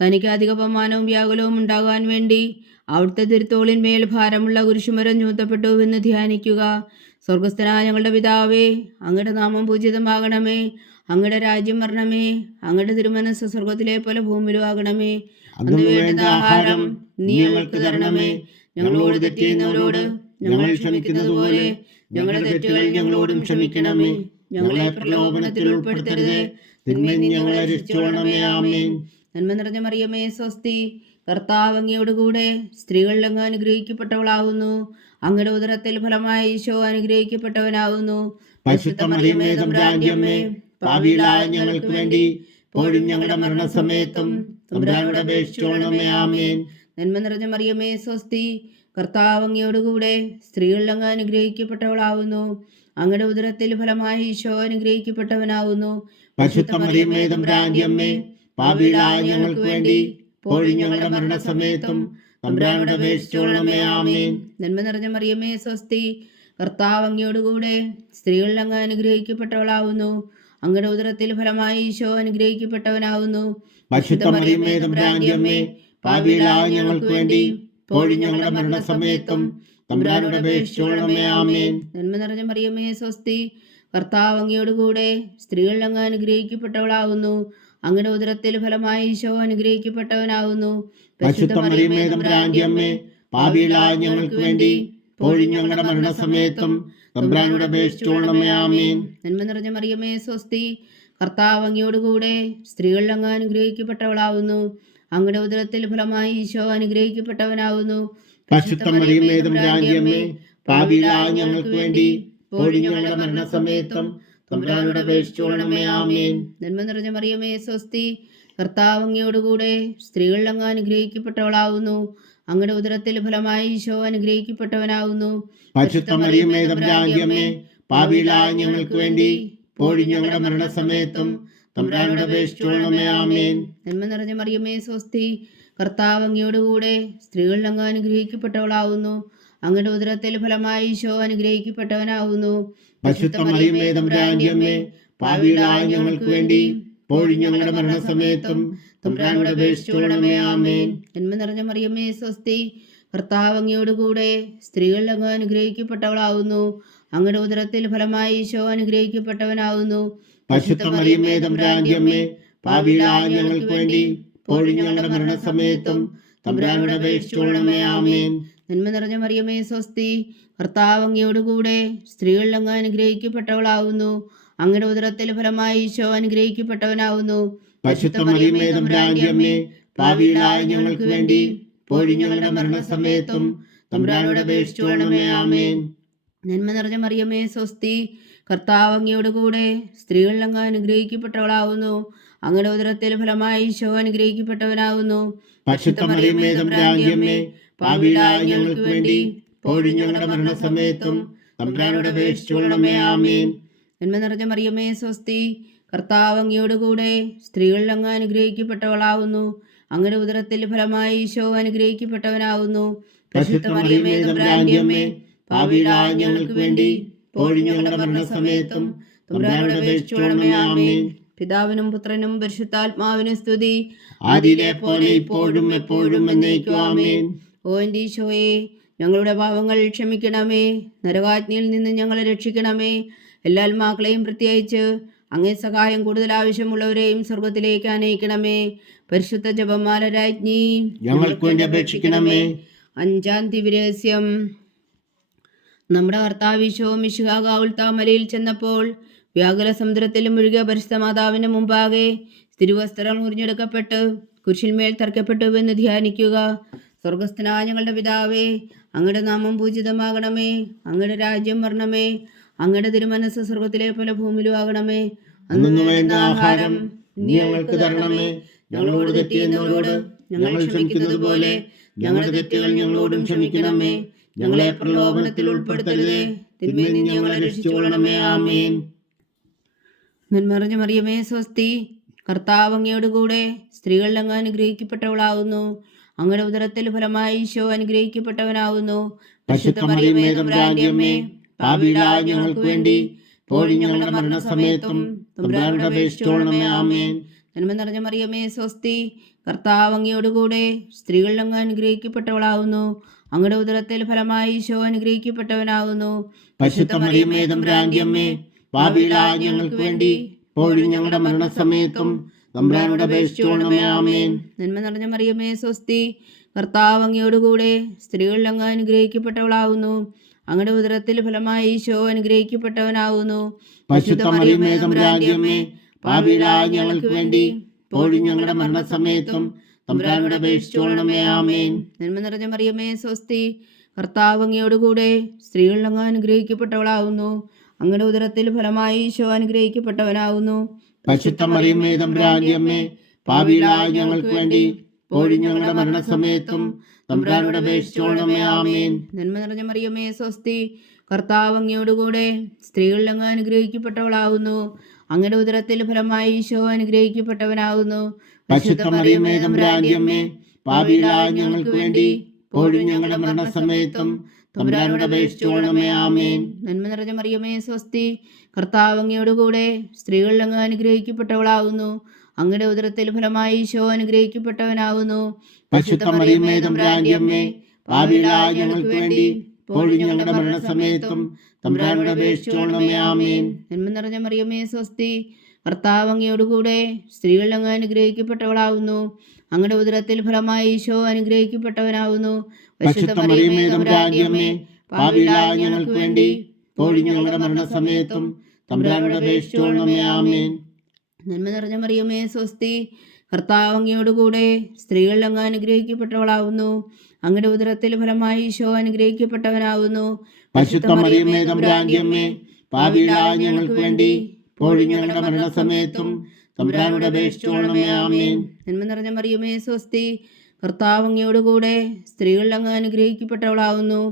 തനിക്ക് അധിക അപമാനവും വ്യാകുലവും ഉണ്ടാകാൻ വേണ്ടി അവിടുത്തെ തിരുത്തോളിന്മേൽ ഭാരമുള്ള കുരിശുമരം ചുമത്തപ്പെട്ടു എന്ന് ധ്യാനിക്കുക. സ്വർഗസ്ഥനായ ഞങ്ങളുടെ പിതാവേ, അങ്ങയുടെ നാമം പൂജിതമാകണമേ. അങ്ങയുടെ രാജ്യം വരണമേ. അങ്ങയുടെ തിരുമനസ്സ് സ്വർഗത്തിലെ പോലെ ഭൂമിയിലും ആകണമേ. അന്ന് വേണ്ടുന്ന ആഹാരം നീ ഞങ്ങൾക്ക് തരണമേ. ഞങ്ങളോട് തെറ്റ് ചെയ്യുന്നവരോട് ഞങ്ങൾ ക്ഷമിക്കുന്നത് പോലെ ഞങ്ങളുടെ തെറ്റുകൾ ഞങ്ങളോടും ക്ഷമിക്കണമേ. ഞങ്ങളെ പ്രലോഭനത്തിൽ ഉൾപ്പെടുത്തരുതേ, തിന്മയിൽ നിന്ന് ഞങ്ങളെ രക്ഷിച്ചുകൊള്ളണമേ. ആമേൻ. നന്മ നിറഞ്ഞ മറിയമേ, സ്വസ്തി. കർത്താവ് അങ്ങയോടുകൂടെ സ്ത്രീകളിൽ അങ്ങ് അനുഗ്രഹിക്കപ്പെട്ടവളാവുന്നു. അങ്ങയുടെ ഉദരത്തിൽ ഫലമായ ഈശോ അനുഗ്രഹിക്കപ്പെട്ടവനാവുന്നു. പരിശുദ്ധ മറിയമേ, തമ്പുരാന്റെ അമ്മേ, പാപികളായ ഞങ്ങൾക്ക് വേണ്ടി ഇപ്പോഴും ഞങ്ങളുടെ മരണസമയത്തും തമ്പുരാനോട് അപേക്ഷിച്ചുകൊള്ളണമേ. ആമേൻ. നന്മ നിറഞ്ഞ മറിയമേ, സ്വസ്തി. കർത്താവ് അങ്ങയോടുകൂടെ സ്ത്രീകളിൽ അങ്ങ് അനുഗ്രഹിക്കപ്പെട്ടവളാവുന്നു. അങ്ങയുടെ ഉദരത്തിൽ ഫലമായ ഈശോ അനുഗ്രഹിക്കപ്പെട്ടവനാവുന്നു. പരിശുദ്ധ മറിയമേ, തമ്പുരാന്റെ അമ്മേ, പാപികളായ ഞങ്ങൾക്ക് വേണ്ടി ഇപ്പോഴും ഞങ്ങളുടെ മരണസമയത്തും തമ്പുരാനോട് അപേക്ഷിച്ചുകൊള്ളണമേ. ആമേൻ. നന്മ നിറഞ്ഞ മറിയമേ, സ്വസ്തി. കർത്താവ് അങ്ങയോടുകൂടെ സ്ത്രീകളിൽ അങ്ങ് അനുഗ്രഹിക്കപ്പെട്ടവളാവുന്നു. അങ്ങയുടെ ഉദരത്തിൽ ഫലമായ ഈശോ അനുഗ്രഹിക്കപ്പെട്ടവനാവുന്നു. പരിശുദ്ധ മറിയമേ, തമ്പുരാന്റെ അമ്മേ, പാപികളായ ഞങ്ങൾക്ക് വേണ്ടി ഇപ്പോഴും ഞങ്ങളുടെ മരണസമയത്തും തമ്പുരാനോട് അപേക്ഷിച്ചുകൊള്ളണമേ. ആമേൻ. നന്മ നിറഞ്ഞ മറിയമേ, സ്വസ്തി. കർത്താവ് അങ്ങയോടുകൂടെ സ്ത്രീകളിൽ അങ്ങ് അനുഗ്രഹിക്കപ്പെട്ടവളാവുന്നു. അങ്ങയുടെ ഉദരത്തിൽ ഫലമായ ഈശോ അനുഗ്രഹിക്കപ്പെട്ടവനാവുന്നു. പരിശുദ്ധ മറിയമേ, തമ്പുരാന്റെ അമ്മേ, പാപികളായ ഞങ്ങൾക്ക് വേണ്ടി ഇപ്പോഴും ഞങ്ങളുടെ മരണസമയത്തും തമ്പുരാനോട് അപേക്ഷിച്ചുകൊള്ളണമേ. ആമേൻ. നന്മ നിറഞ്ഞ മറിയമേ, സ്വസ്തി. കർത്താവ് അങ്ങയോടുകൂടെ സ്ത്രീകളിൽ അങ്ങ് അനുഗ്രഹിക്കപ്പെട്ടവളാവുന്നു. അങ്ങയുടെ ഉദരത്തിൽ ഫലമായ ഈശോ അനുഗ്രഹിക്കപ്പെട്ടവനാവുന്നു. പരിശുദ്ധ മറിയമേ, തമ്പുരാന്റെ അമ്മേ, പാപികളായ ഞങ്ങൾക്ക് വേണ്ടി ഇപ്പോഴും ഞങ്ങളുടെ മരണസമയത്തും തമ്പുരാനോട് അപേക്ഷിച്ചുകൊള്ളണമേ. ആമേൻ. നന്മ നിറഞ്ഞ മറിയമേ, സ്വസ്തി. കർത്താവ് അങ്ങയോടുകൂടെ സ്ത്രീകളിൽ അങ്ങ് അനുഗ്രഹിക്കപ്പെട്ടവളാവുന്നു. അങ്ങയുടെ ഉദരത്തിൽ ഫലമായ ഈശോ അനുഗ്രഹിക്കപ്പെട്ടവനാവുന്നു. പരിശുദ്ധ മറിയമേ, തമ്പുരാന്റെ അമ്മേ, പാപികളായ ഞങ്ങൾക്ക് വേണ്ടി ഇപ്പോഴും ഞങ്ങളുടെ മരണസമയത്തും തമ്പുരാനോട് അപേക്ഷിച്ചുകൊള്ളണമേ. ആമേൻ. നന്മ നിറഞ്ഞ മറിയമേ, സ്വസ്തി. കർത്താവ് അങ്ങയോടുകൂടെ സ്ത്രീകളിൽ അങ്ങ് അനുഗ്രഹിക്കപ്പെട്ടവളാവുന്നു. അങ്ങയുടെ ഉദരത്തിൽ ഫലമായ ഈശോ അനുഗ്രഹിക്കപ്പെട്ടവനാവുന്നു. പരിശുദ്ധ മറിയമേ, തമ്പുരാന്റെ അമ്മേ, പാപികളായ ഞങ്ങൾക്ക് വേണ്ടി ഇപ്പോഴും ഞങ്ങളുടെ മരണസമയത്തും തമ്പുരാനോട് അപേക്ഷിച്ചുകൊള്ളണമേ. ആമേൻ. നന്മ നിറഞ്ഞ മറിയമേ, സ്വസ്തി. കർത്താവ് അങ്ങയോടുകൂടെ സ്ത്രീകളിൽ അങ്ങ് അനുഗ്രഹിക്കപ്പെട്ടവളാവുന്നു. അങ്ങയുടെ ഉദരത്തിൽ ഫലമായ ഈശോ അനുഗ്രഹിക്കപ്പെട്ടവനാവുന്നു. പരിശുദ്ധ മറിയമേ, തമ്പുരാന്റെ അമ്മേ, പാപികളായ ഞങ്ങൾക്ക് വേണ്ടി ഇപ്പോഴും ഞങ്ങളുടെ മരണസമയത്തും തമ്പുരാനോട് അപേക്ഷിച്ചുകൊള്ളണമേ. ആമേൻ. നന്മ നിറഞ്ഞ മറിയമേ, സ്വസ്തി. കർത്താവ് അങ്ങയോടുകൂടെ സ്ത്രീകളിൽ അങ്ങ് അനുഗ്രഹിക്കപ്പെട്ടവളാവുന്നു. അങ്ങയുടെ ഉദരത്തിൽ ഫലമായ ഈശോ അനുഗ്രഹിക്കപ്പെട്ടവനാവുന്നു. പരിശുദ്ധ മറിയമേ, തമ്പുരാന്റെ അമ്മേ, പാപികളായ ഞങ്ങൾക്ക് വേണ്ടി ഇപ്പോഴും ഞങ്ങളുടെ മരണസമയത്തും തമ്പുരാനോട് അപേക്ഷിച്ചുകൊള്ളണമേ. ആമേൻ. നന്മ നിറഞ്ഞ മറിയമേ, സ്വസ്തി. കർത്താവ് അങ്ങയോടുകൂടെ സ്ത്രീകളിൽ അങ്ങ് അനുഗ്രഹിക്കപ്പെട്ടവളാവുന്നു. അങ്ങയുടെ ഉദരത്തിൽ ഫലമായ ഈശോ അനുഗ്രഹിക്കപ്പെട്ടവനാവുന്നു. പരിശുദ്ധ മറിയമേ, തമ്പുരാന്റെ അമ്മേ, പാപികളായ ഞങ്ങൾക്ക് വേണ്ടി ഇപ്പോഴും ഞങ്ങളുടെ മരണസമയത്തും തമ്പുരാനോട് അപേക്ഷിച്ചുകൊള്ളണമേ. ആമേൻ. നന്മ നിറഞ്ഞ മറിയമേ, സ്വസ്തി. കർത്താവ് അങ്ങയോടുകൂടെ സ്ത്രീകളിൽ അങ്ങ് അനുഗ്രഹിക്കപ്പെട്ടവളാവുന്നു. അങ്ങയുടെ ഉദരത്തിൽ ഫലമായ ഈശോ അനുഗ്രഹിക്കപ്പെട്ടവനാവുന്നു. പരിശുദ്ധ മറിയമേ, തമ്പുരാന്റെ അമ്മേ, പാപികളായ ഞങ്ങൾക്ക് വേണ്ടി ഇപ്പോഴും ഞങ്ങളുടെ മരണസമയത്തും തമ്പുരാനോട് അപേക്ഷിച്ചുകൊള്ളണമേ. ആമേൻ. പിതാവിനും പുത്രനും പരിശുദ്ധാത്മാവിനും സ്തുതി. ആദിയിലെ പോലെ ഇപ്പോഴും എപ്പോഴും എന്നേക്കും. ആമേൻ. ഓ എൻ്റെ ഈശോയെ, ഞങ്ങളുടെ പാപങ്ങൾ ക്ഷമിക്കണമേ. നരകാഗ്നിയിൽ നിന്ന് ഞങ്ങളെ രക്ഷിക്കണമേ. എല്ലാ ആത്മാക്കളെയും പ്രത്യേകിച്ച് അങ്ങേ സഹായം കൂടുതൽ ആവശ്യമുള്ളവരെയും സ്വർഗത്തിലേക്ക് അനയിക്കണമേ. പരിശുദ്ധ ജപമാല രാജ്ഞി, ഞങ്ങൾക്ക് വേണ്ടി അപേക്ഷിക്കണമേ. അഞ്ചാം ദിവ്യരഹസ്യം. നമ്മുടെ കർത്താവ് ഈശോ മിശിഹാ ഗാഗുൽത്താമലയിൽ ചെന്നപ്പോൾ വ്യാകുല സമുദ്രത്തിൽ മുഴുകിയ പരിശുദ്ധ മാതാവിന് മുമ്പാകെ തിരുവസ്ത്രം ഉറിഞ്ഞെടുക്കപ്പെട്ട് കുരിശിന്മേൽ തറയ്ക്കപ്പെട്ടുവെന്ന് ധ്യാനിക്കുക. സ്വർഗസ്ഥനായ ഞങ്ങളുടെ പിതാവേ, അങ്ങയുടെ നാമം പൂജിതമാകണമേ. അങ്ങയുടെ രാജ്യം വരണമേ. അങ്ങയുടെ തിരുമനസ്സ് സ്വർഗത്തിലെ പോലെ ഭൂമിയിലും ആകണമേ. അന്നു വേണ്ട ആഹാരം നീ ഞങ്ങൾക്ക് തരണമേ. ഞങ്ങളോട് തെറ്റ് ചെയ്യുന്നവരോട് ഞങ്ങൾ ക്ഷമിക്കുന്നത് പോലെ ഞങ്ങളുടെ തെറ്റുകൾ ഞങ്ങളോടും ക്ഷമിക്കണമേ. ഞങ്ങളെ പ്രലോഭനത്തിൽ ഉൾപ്പെടുത്തരുതേ, തിന്മയിൽ നിന്ന് ഞങ്ങളെ രക്ഷിച്ചുകൊള്ളണമേ. ആമേൻ. നന്മറിഞ്ഞ മറിയമേ, സ്വസ്തി. കർത്താവ് അങ്ങയോടുകൂടെ സ്ത്രീകളിൽ അങ്ങ് അനുഗ്രഹിക്കപ്പെട്ടവളാവുന്നു. അങ്ങയുടെ ഉദരത്തിൽ ഫലമായി ഈശോ അനുഗ്രഹിക്കപ്പെട്ടവനാവുന്നു. പരിശുദ്ധ മറിയമേ തമ്പുരാന്റെ അമ്മേ, പാപികളായ ഞങ്ങൾക്ക് വേണ്ടി ഇപ്പോഴും ഞങ്ങളുടെ മരണസമയത്തും തമ്പുരാനോട് അപേക്ഷിച്ചുകൊള്ളണമേ. ആമേൻ. നന്മ നിറഞ്ഞ മറിയമേ സ്വസ്തി, കർത്താവ് അങ്ങയോടുകൂടെ സ്ത്രീകളിൽ അങ്ങ് അനുഗ്രഹിക്കപ്പെട്ടവളാവുന്നു. അങ്ങയുടെ ഉദരത്തിൽ ഫലമായി ഈശോ അനുഗ്രഹിക്കപ്പെട്ടവനാവുന്നു. പരിശുദ്ധ മറിയമേ തമ്പുരാന്റെ അമ്മേ, പാപികളായ ഞങ്ങൾക്ക് വേണ്ടി ഇപ്പോഴും ഞങ്ങളുടെ മരണസമയത്തും തമ്പുരാനോട് അപേക്ഷിച്ചുകൊള്ളണമേ. ആമേൻ. നന്മ നിറഞ്ഞ മറിയമേ സ്വസ്തി, കർത്താവ് അങ്ങയോടുകൂടെ സ്ത്രീകളിൽ അങ്ങ് അനുഗ്രഹിക്കപ്പെട്ടവളാവുന്നു. അങ്ങയുടെ ഉദരത്തിൽ ഫലമായി ഈശോ അനുഗ്രഹിക്കപ്പെട്ടവനാവുന്നു. പരിശുദ്ധ മറിയമേ തമ്പുരാന്റെ അമ്മേ, പാപികളായ ഞങ്ങൾക്ക് വേണ്ടി ഇപ്പോഴും ഞങ്ങളുടെ മരണസമയത്തും തമ്പുരാനോട് അപേക്ഷിച്ചുകൊള്ളണമേ. ആമേൻ. നന്മ നിറഞ്ഞ മറിയമേ സ്വസ്തി, കർത്താവ് അങ്ങയോടുകൂടെ സ്ത്രീകളിൽ അങ്ങ് അനുഗ്രഹിക്കപ്പെട്ടവളാവുന്നു. അങ്ങയുടെ ഉദരത്തിൽ ഫലമായി ഈശോ അനുഗ്രഹിക്കപ്പെട്ടവനാവുന്നു. പരിശുദ്ധ മറിയമേ തമ്പുരാന്റെ അമ്മേ, പാപികളായ ഞങ്ങൾക്ക് വേണ്ടി ഇപ്പോഴും ഞങ്ങളുടെ മരണസമയത്തും തമ്പുരാനോട് അപേക്ഷിച്ചുകൊള്ളണമേ. ആമേൻ. നന്മ നിറഞ്ഞ മറിയമേ സ്വസ്തി, കർത്താവ് അങ്ങയോടുകൂടെ സ്ത്രീകളിൽ അങ്ങ് അനുഗ്രഹിക്കപ്പെട്ടവളാവുന്നു. അങ്ങയുടെ ഉദരത്തിൽ ഫലമായി ഈശോ അനുഗ്രഹിക്കപ്പെട്ടവനാവുന്നു. പരിശുദ്ധ മറിയമേ തമ്പുരാന്റെ അമ്മേ, പാപികളായ ഞങ്ങൾക്ക് വേണ്ടി ഇപ്പോഴും ഞങ്ങളുടെ മരണസമയത്തും തമ്പുരാനോട് അപേക്ഷിച്ചുകൊള്ളണമേ. ആമേൻ. നന്മ നിറഞ്ഞ മറിയമേ സ്വസ്തി, കർത്താവ് അങ്ങയോടുകൂടെ സ്ത്രീകളിൽ അങ്ങ് അനുഗ്രഹിക്കപ്പെട്ടവളാവുന്നു. അങ്ങയുടെ ഉദരത്തിൽ ഫലമായി ഈശോ അനുഗ്രഹിക്കപ്പെട്ടവനാവുന്നു. പരിശുദ്ധ മറിയമേ തമ്പുരാന്റെ അമ്മേ, പാപികളായ ഞങ്ങൾക്ക് വേണ്ടി ഇപ്പോഴും ഞങ്ങളുടെ മരണസമയത്തും തമ്പുരാനോട് അപേക്ഷിച്ചുകൊള്ളണമേ. ആമേൻ. നന്മ നിറഞ്ഞ മറിയമേ സ്വസ്തി, കർത്താവ് അങ്ങയോടുകൂടെ സ്ത്രീകളിൽ അങ്ങ് അനുഗ്രഹിക്കപ്പെട്ടവളാവുന്നു. അങ്ങയുടെ ഉദരത്തിൽ ഫലമായി ഈശോ അനുഗ്രഹിക്കപ്പെട്ടവനാവുന്നു. പരിശുദ്ധ മറിയമേ തമ്പുരാന്റെ അമ്മേ, പാപികളായ ഞങ്ങൾക്ക് വേണ്ടി ഇപ്പോഴും ഞങ്ങളുടെ മരണസമയത്തും തമ്പുരാനോട് അപേക്ഷിച്ചുകൊള്ളണമേ. ആമേൻ. നന്മ നിറഞ്ഞ മറിയമേ സ്വസ്തി, കർത്താവ് അങ്ങയോടുകൂടെ സ്ത്രീകളിൽ അങ്ങ് അനുഗ്രഹിക്കപ്പെട്ടവളാവുന്നു. അങ്ങയുടെ ഉദരത്തിൽ ഫലമായി ഈശോ അനുഗ്രഹിക്കപ്പെട്ടവനാവുന്നു. പരിശുദ്ധ മറിയമേ തമ്പുരാന്റെ അമ്മേ, പാപികളായ ഞങ്ങൾക്ക് വേണ്ടി ഇപ്പോഴും ഞങ്ങളുടെ മരണസമയത്തും തമ്പുരാനോട് അപേക്ഷിച്ചുകൊള്ളണമേ. ആമേൻ. നന്മ നിറഞ്ഞ മറിയമേ സ്വസ്തി, കർത്താവ് അങ്ങയോടുകൂടെ സ്ത്രീകളിൽ അങ്ങ് അനുഗ്രഹിക്കപ്പെട്ടവളാവുന്നു.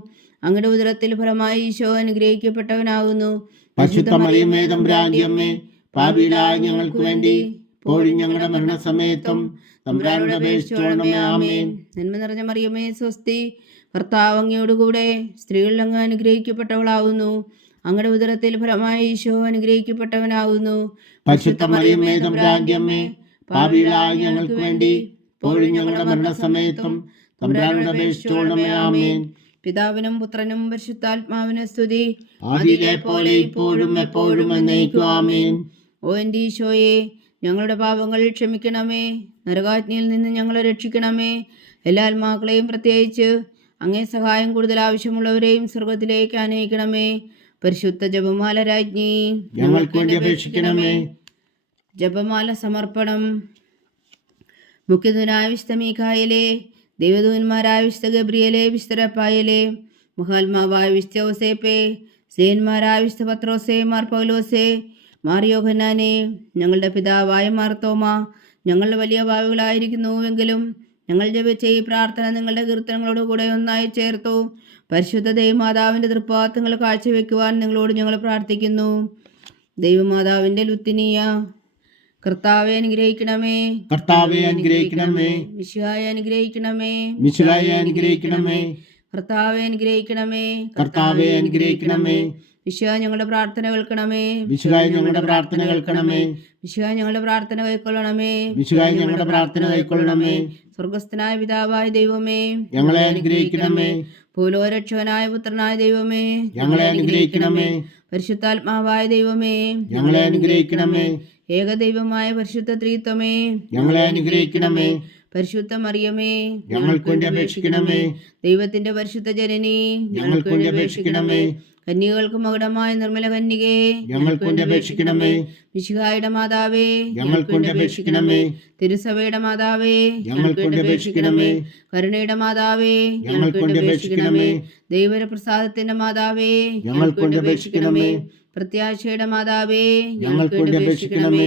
അങ്ങയുടെ ഉദരത്തിൽ ഫലമായി ഈശോ അനുഗ്രഹിക്കപ്പെട്ടവനാവുന്നു. പരിശുദ്ധ മറിയമേ തമ്പുരാന്റെ അമ്മേ, പാപികളായ ഞങ്ങൾക്ക് വേണ്ടി ഇപ്പോഴും ഞങ്ങളുടെ മരണസമയത്തും തമ്പുരാനോട് അപേക്ഷിച്ചുകൊള്ളണമേ. ആമേൻ. നന്മ നിറഞ്ഞ മറിയമേ സ്വസ്തി, കർത്താവ് അങ്ങയോടുകൂടെ സ്ത്രീകളിൽ അങ്ങ് അനുഗ്രഹിക്കപ്പെട്ടവളാവുന്നു. അങ്ങയുടെ ഉദരത്തിൽ ഫലമായി ഈശോ അനുഗ്രഹിക്കപ്പെട്ടവനാവുന്നു. പരിശുദ്ധ മറിയമേ തമ്പുരാന്റെ അമ്മേ, പാപികളായ ഞങ്ങൾക്ക് വേണ്ടി ഇപ്പോഴും ഞങ്ങളുടെ മരണസമയത്തും തമ്പുരാനോട് അപേക്ഷിച്ചുകൊള്ളണമേ. ആമേൻ. പിതാവിനും പുത്രനും പരിശുദ്ധാത്മാവിനും സ്തുതി, ആദിയിലെ പോലെ ഇപ്പോഴും എപ്പോഴും എന്നേക്കും. ആമേൻ. ഓ എൻ്റെ ഈശോയെ, ഞങ്ങളുടെ പാപങ്ങൾ ക്ഷമിക്കണമേ. നരകാഗ്നിയിൽ നിന്ന് ഞങ്ങളെ രക്ഷിക്കണമേ. എല്ലാ ആത്മാക്കളെയും പ്രത്യേകിച്ച് അങ്ങേ സഹായം കൂടുതൽ ആവശ്യമുള്ളവരെയും സ്വർഗത്തിലേക്ക് അനയിക്കണമേ. പരിശുദ്ധ ജപമാല രാജ്ഞി, ഞങ്ങൾക്ക് വേണ്ടി അപേക്ഷിക്കണമേ. ജപമാല സമർപ്പണം. മുഖ്യദൂതനായ വിശുദ്ധ മീഖായേലേ, ദൈവദൂതന്മാരായ വിശുദ്ധ ഗബ്രിയേലേ, വിശുദ്ധ റഫായേലേ, മഹാത്മാവായ വിശുദ്ധ യോസേപ്പേ, സ്ലേഹന്മാരായ വിശുദ്ധ പത്രോസേ, മാർ പൗലോസേ, മാർ യോഹന്നാനെ, ഞങ്ങളുടെ പിതാവായ മാർ തോമ, ഞങ്ങൾ വലിയ പാപികളായിരിക്കുന്നുവെങ്കിലും ഞങ്ങൾ ജപിച്ച ഈ പ്രാർത്ഥന നിങ്ങളുടെ കീർത്തനങ്ങളോടുകൂടെ ഒന്നായി ചേർത്തു. പരിശുദ്ധ ദൈവമാതാവിൻ്റെ തൃപ്പാദങ്ങൾ കാഴ്ചവെക്കുവാൻ നിങ്ങളോട് ഞങ്ങൾ പ്രാർത്ഥിക്കുന്നു. ദൈവമാതാവിൻ്റെ ലുത്തിനിയ, കർത്താവെ അനുഗ്രഹിക്കണമേ. കർത്താവെ അനുഗ്രഹിക്കണമേ. മിശിഹായെ അനുഗ്രഹിക്കണമേ. മിശിഹായെ അനുഗ്രഹിക്കണമേ. കർത്താവെ അനുഗ്രഹിക്കണമേ. കർത്താവെ അനുഗ്രഹിക്കണമേ. മിശിഹാ ഞങ്ങളുടെ പ്രാർത്ഥന കേൾക്കണമേ. മിശിഹായെ ഞങ്ങളുടെ പ്രാർത്ഥന കേൾക്കണമേ. മിശിഹാ ഞങ്ങളുടെ പ്രാർത്ഥന കൈക്കൊള്ളണമേ. മിശിഹായെ ഞങ്ങളുടെ പ്രാർത്ഥന കൈക്കൊള്ളണമേ. സ്വർഗസ്ഥനായ പിതാവായ ദൈവമേ, ഞങ്ങളെ അനുഗ്രഹിക്കണമേ. ഭൂലോകരക്ഷകനായ പുത്രനായ ദൈവമേ, ഞങ്ങളെ അനുഗ്രഹിക്കണമേ. പരിശുദ്ധാത്മാവായ ദൈവമേ, ഞങ്ങളെ അനുഗ്രഹിക്കണമേ. ഏകദൈവമായ പരിശുദ്ധ ത്രിത്വമേ, ഞങ്ങളെ അനുഗ്രഹിക്കണമേ. പരിശുദ്ധ മറിയമേ, ഞങ്ങൾക്ക് വേണ്ടി അപേക്ഷിക്കണമേ. ദൈവത്തിന്റെ പരിശുദ്ധ ജനനി, ഞങ്ങൾക്ക് വേണ്ടി അപേക്ഷിക്കണമേ. കന്യകൾക്ക് മകുടമായ നിർമ്മല കന്യകേ, ഞങ്ങൾക്ക് വേണ്ടി അപേക്ഷിക്കണമേ. മിശിഹായുടെ മാതാവേ, ഞങ്ങൾക്ക് വേണ്ടി അപേക്ഷിക്കണമേ. തിരുസഭയുടെ മാതാവേ, ഞങ്ങൾക്ക് വേണ്ടി അപേക്ഷിക്കണമേ. കരുണയുടെ മാതാവേ, ഞങ്ങൾക്ക് വേണ്ടി അപേക്ഷിക്കണമേ. ദൈവപ്രസാദത്തിന്റെ മാതാവേ, ഞങ്ങൾക്ക് വേണ്ടി അപേക്ഷിക്കണമേ. പ്രത്യാശയുടെ മാതാവേ, ഞങ്ങൾക്ക് വേണ്ടി അപേക്ഷിക്കണമേ.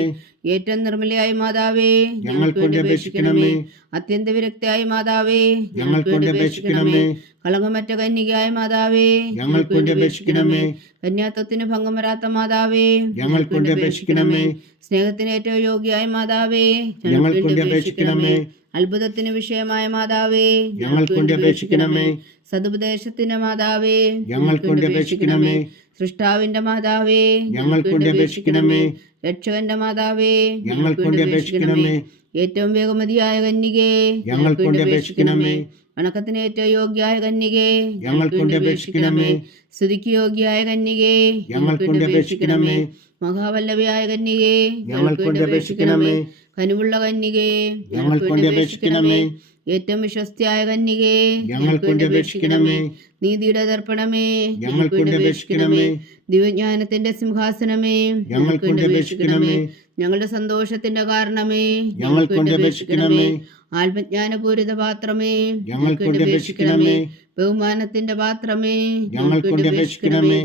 ഏറ്റവും നിർമ്മലയായ മാതാവേ, ഞങ്ങൾക്ക് വേണ്ടി അപേക്ഷിക്കണമേ. അത്യന്ത വിരക്തിയായ മാതാവേ, ഞങ്ങൾക്ക് വേണ്ടി അപേക്ഷിക്കണമേ. കളങ്കമറ്റ കന്യകയായ മാതാവേ, ഞങ്ങൾക്ക് വേണ്ടി അപേക്ഷിക്കണമേ. കന്യാത്വത്തിന് ഭംഗം വരാത്ത മാതാവേ, ഞങ്ങൾക്ക് വേണ്ടി അപേക്ഷിക്കണമേ. സ്നേഹത്തിന് ഏറ്റവും യോഗ്യയായ മാതാവേ, ഞങ്ങൾക്ക് വേണ്ടി അപേക്ഷിക്കണമേ. അത്ഭുതത്തിന് വിഷയമായ മാതാവേ, ഞങ്ങൾക്ക് വേണ്ടി അപേക്ഷിക്കണമേ. സതുപദേശത്തിന്റെ മാതാവേ, ഞങ്ങൾക്ക് വേണ്ടി അപേക്ഷിക്കണമേ. സൃഷ്ടാവിന്റെ മാതാവേ, ഞങ്ങൾക്ക് വേണ്ടി അപേക്ഷിക്കണമേ. രക്ഷകന്റെ മാതാവേ, ഞങ്ങൾക്ക് വേണ്ടി അപേക്ഷിക്കണമേ. ഏറ്റവും വേഗമതിയായ കന്യകേ, ഞങ്ങൾക്ക് വേണ്ടി അപേക്ഷിക്കണമേ. വണക്കത്തിന് ഏറ്റവും യോഗ്യയായ കന്യകേ, ഞങ്ങൾക്ക് വേണ്ടി അപേക്ഷിക്കണമേ. സ്തുതിക്ക് യോഗ്യയായ കന്യകേ, ഞങ്ങൾക്ക് വേണ്ടി അപേക്ഷിക്കണമേ. മഹാവല്ലഭയായ കന്യകേ, ഞങ്ങൾക്ക് വേണ്ടി അപേക്ഷിക്കണമേ. കനിവുള്ള കന്യകേ, ഞങ്ങൾക്ക് വേണ്ടി അപേക്ഷിക്കണമേ. ഏറ്റവും വിശ്വസ്തയായ കന്യകേ, ഞങ്ങൾക്ക് വേണ്ടി അപേക്ഷിക്കണമേ. നീതിയുടെ ദർപ്പണമേ, ഞങ്ങൾക്ക് വേണ്ടി അപേക്ഷിക്കണമേ. ദിവ്യജ്ഞാനത്തിന്റെ സിംഹാസനമേ, ഞങ്ങൾക്ക് വേണ്ടി അപേക്ഷിക്കണമേ. ഞങ്ങളുടെ സന്തോഷത്തിന്റെ കാരണമേ, ഞങ്ങൾക്ക് വേണ്ടി അപേക്ഷിക്കണമേ. ആത്മജ്ഞാനപൂരിത പാത്രമേ, ഞങ്ങൾക്ക് വേണ്ടി അപേക്ഷിക്കണമേ. ബഹുമാനത്തിന്റെ പാത്രമേ, ഞങ്ങൾക്ക് വേണ്ടി അപേക്ഷിക്കണമേ.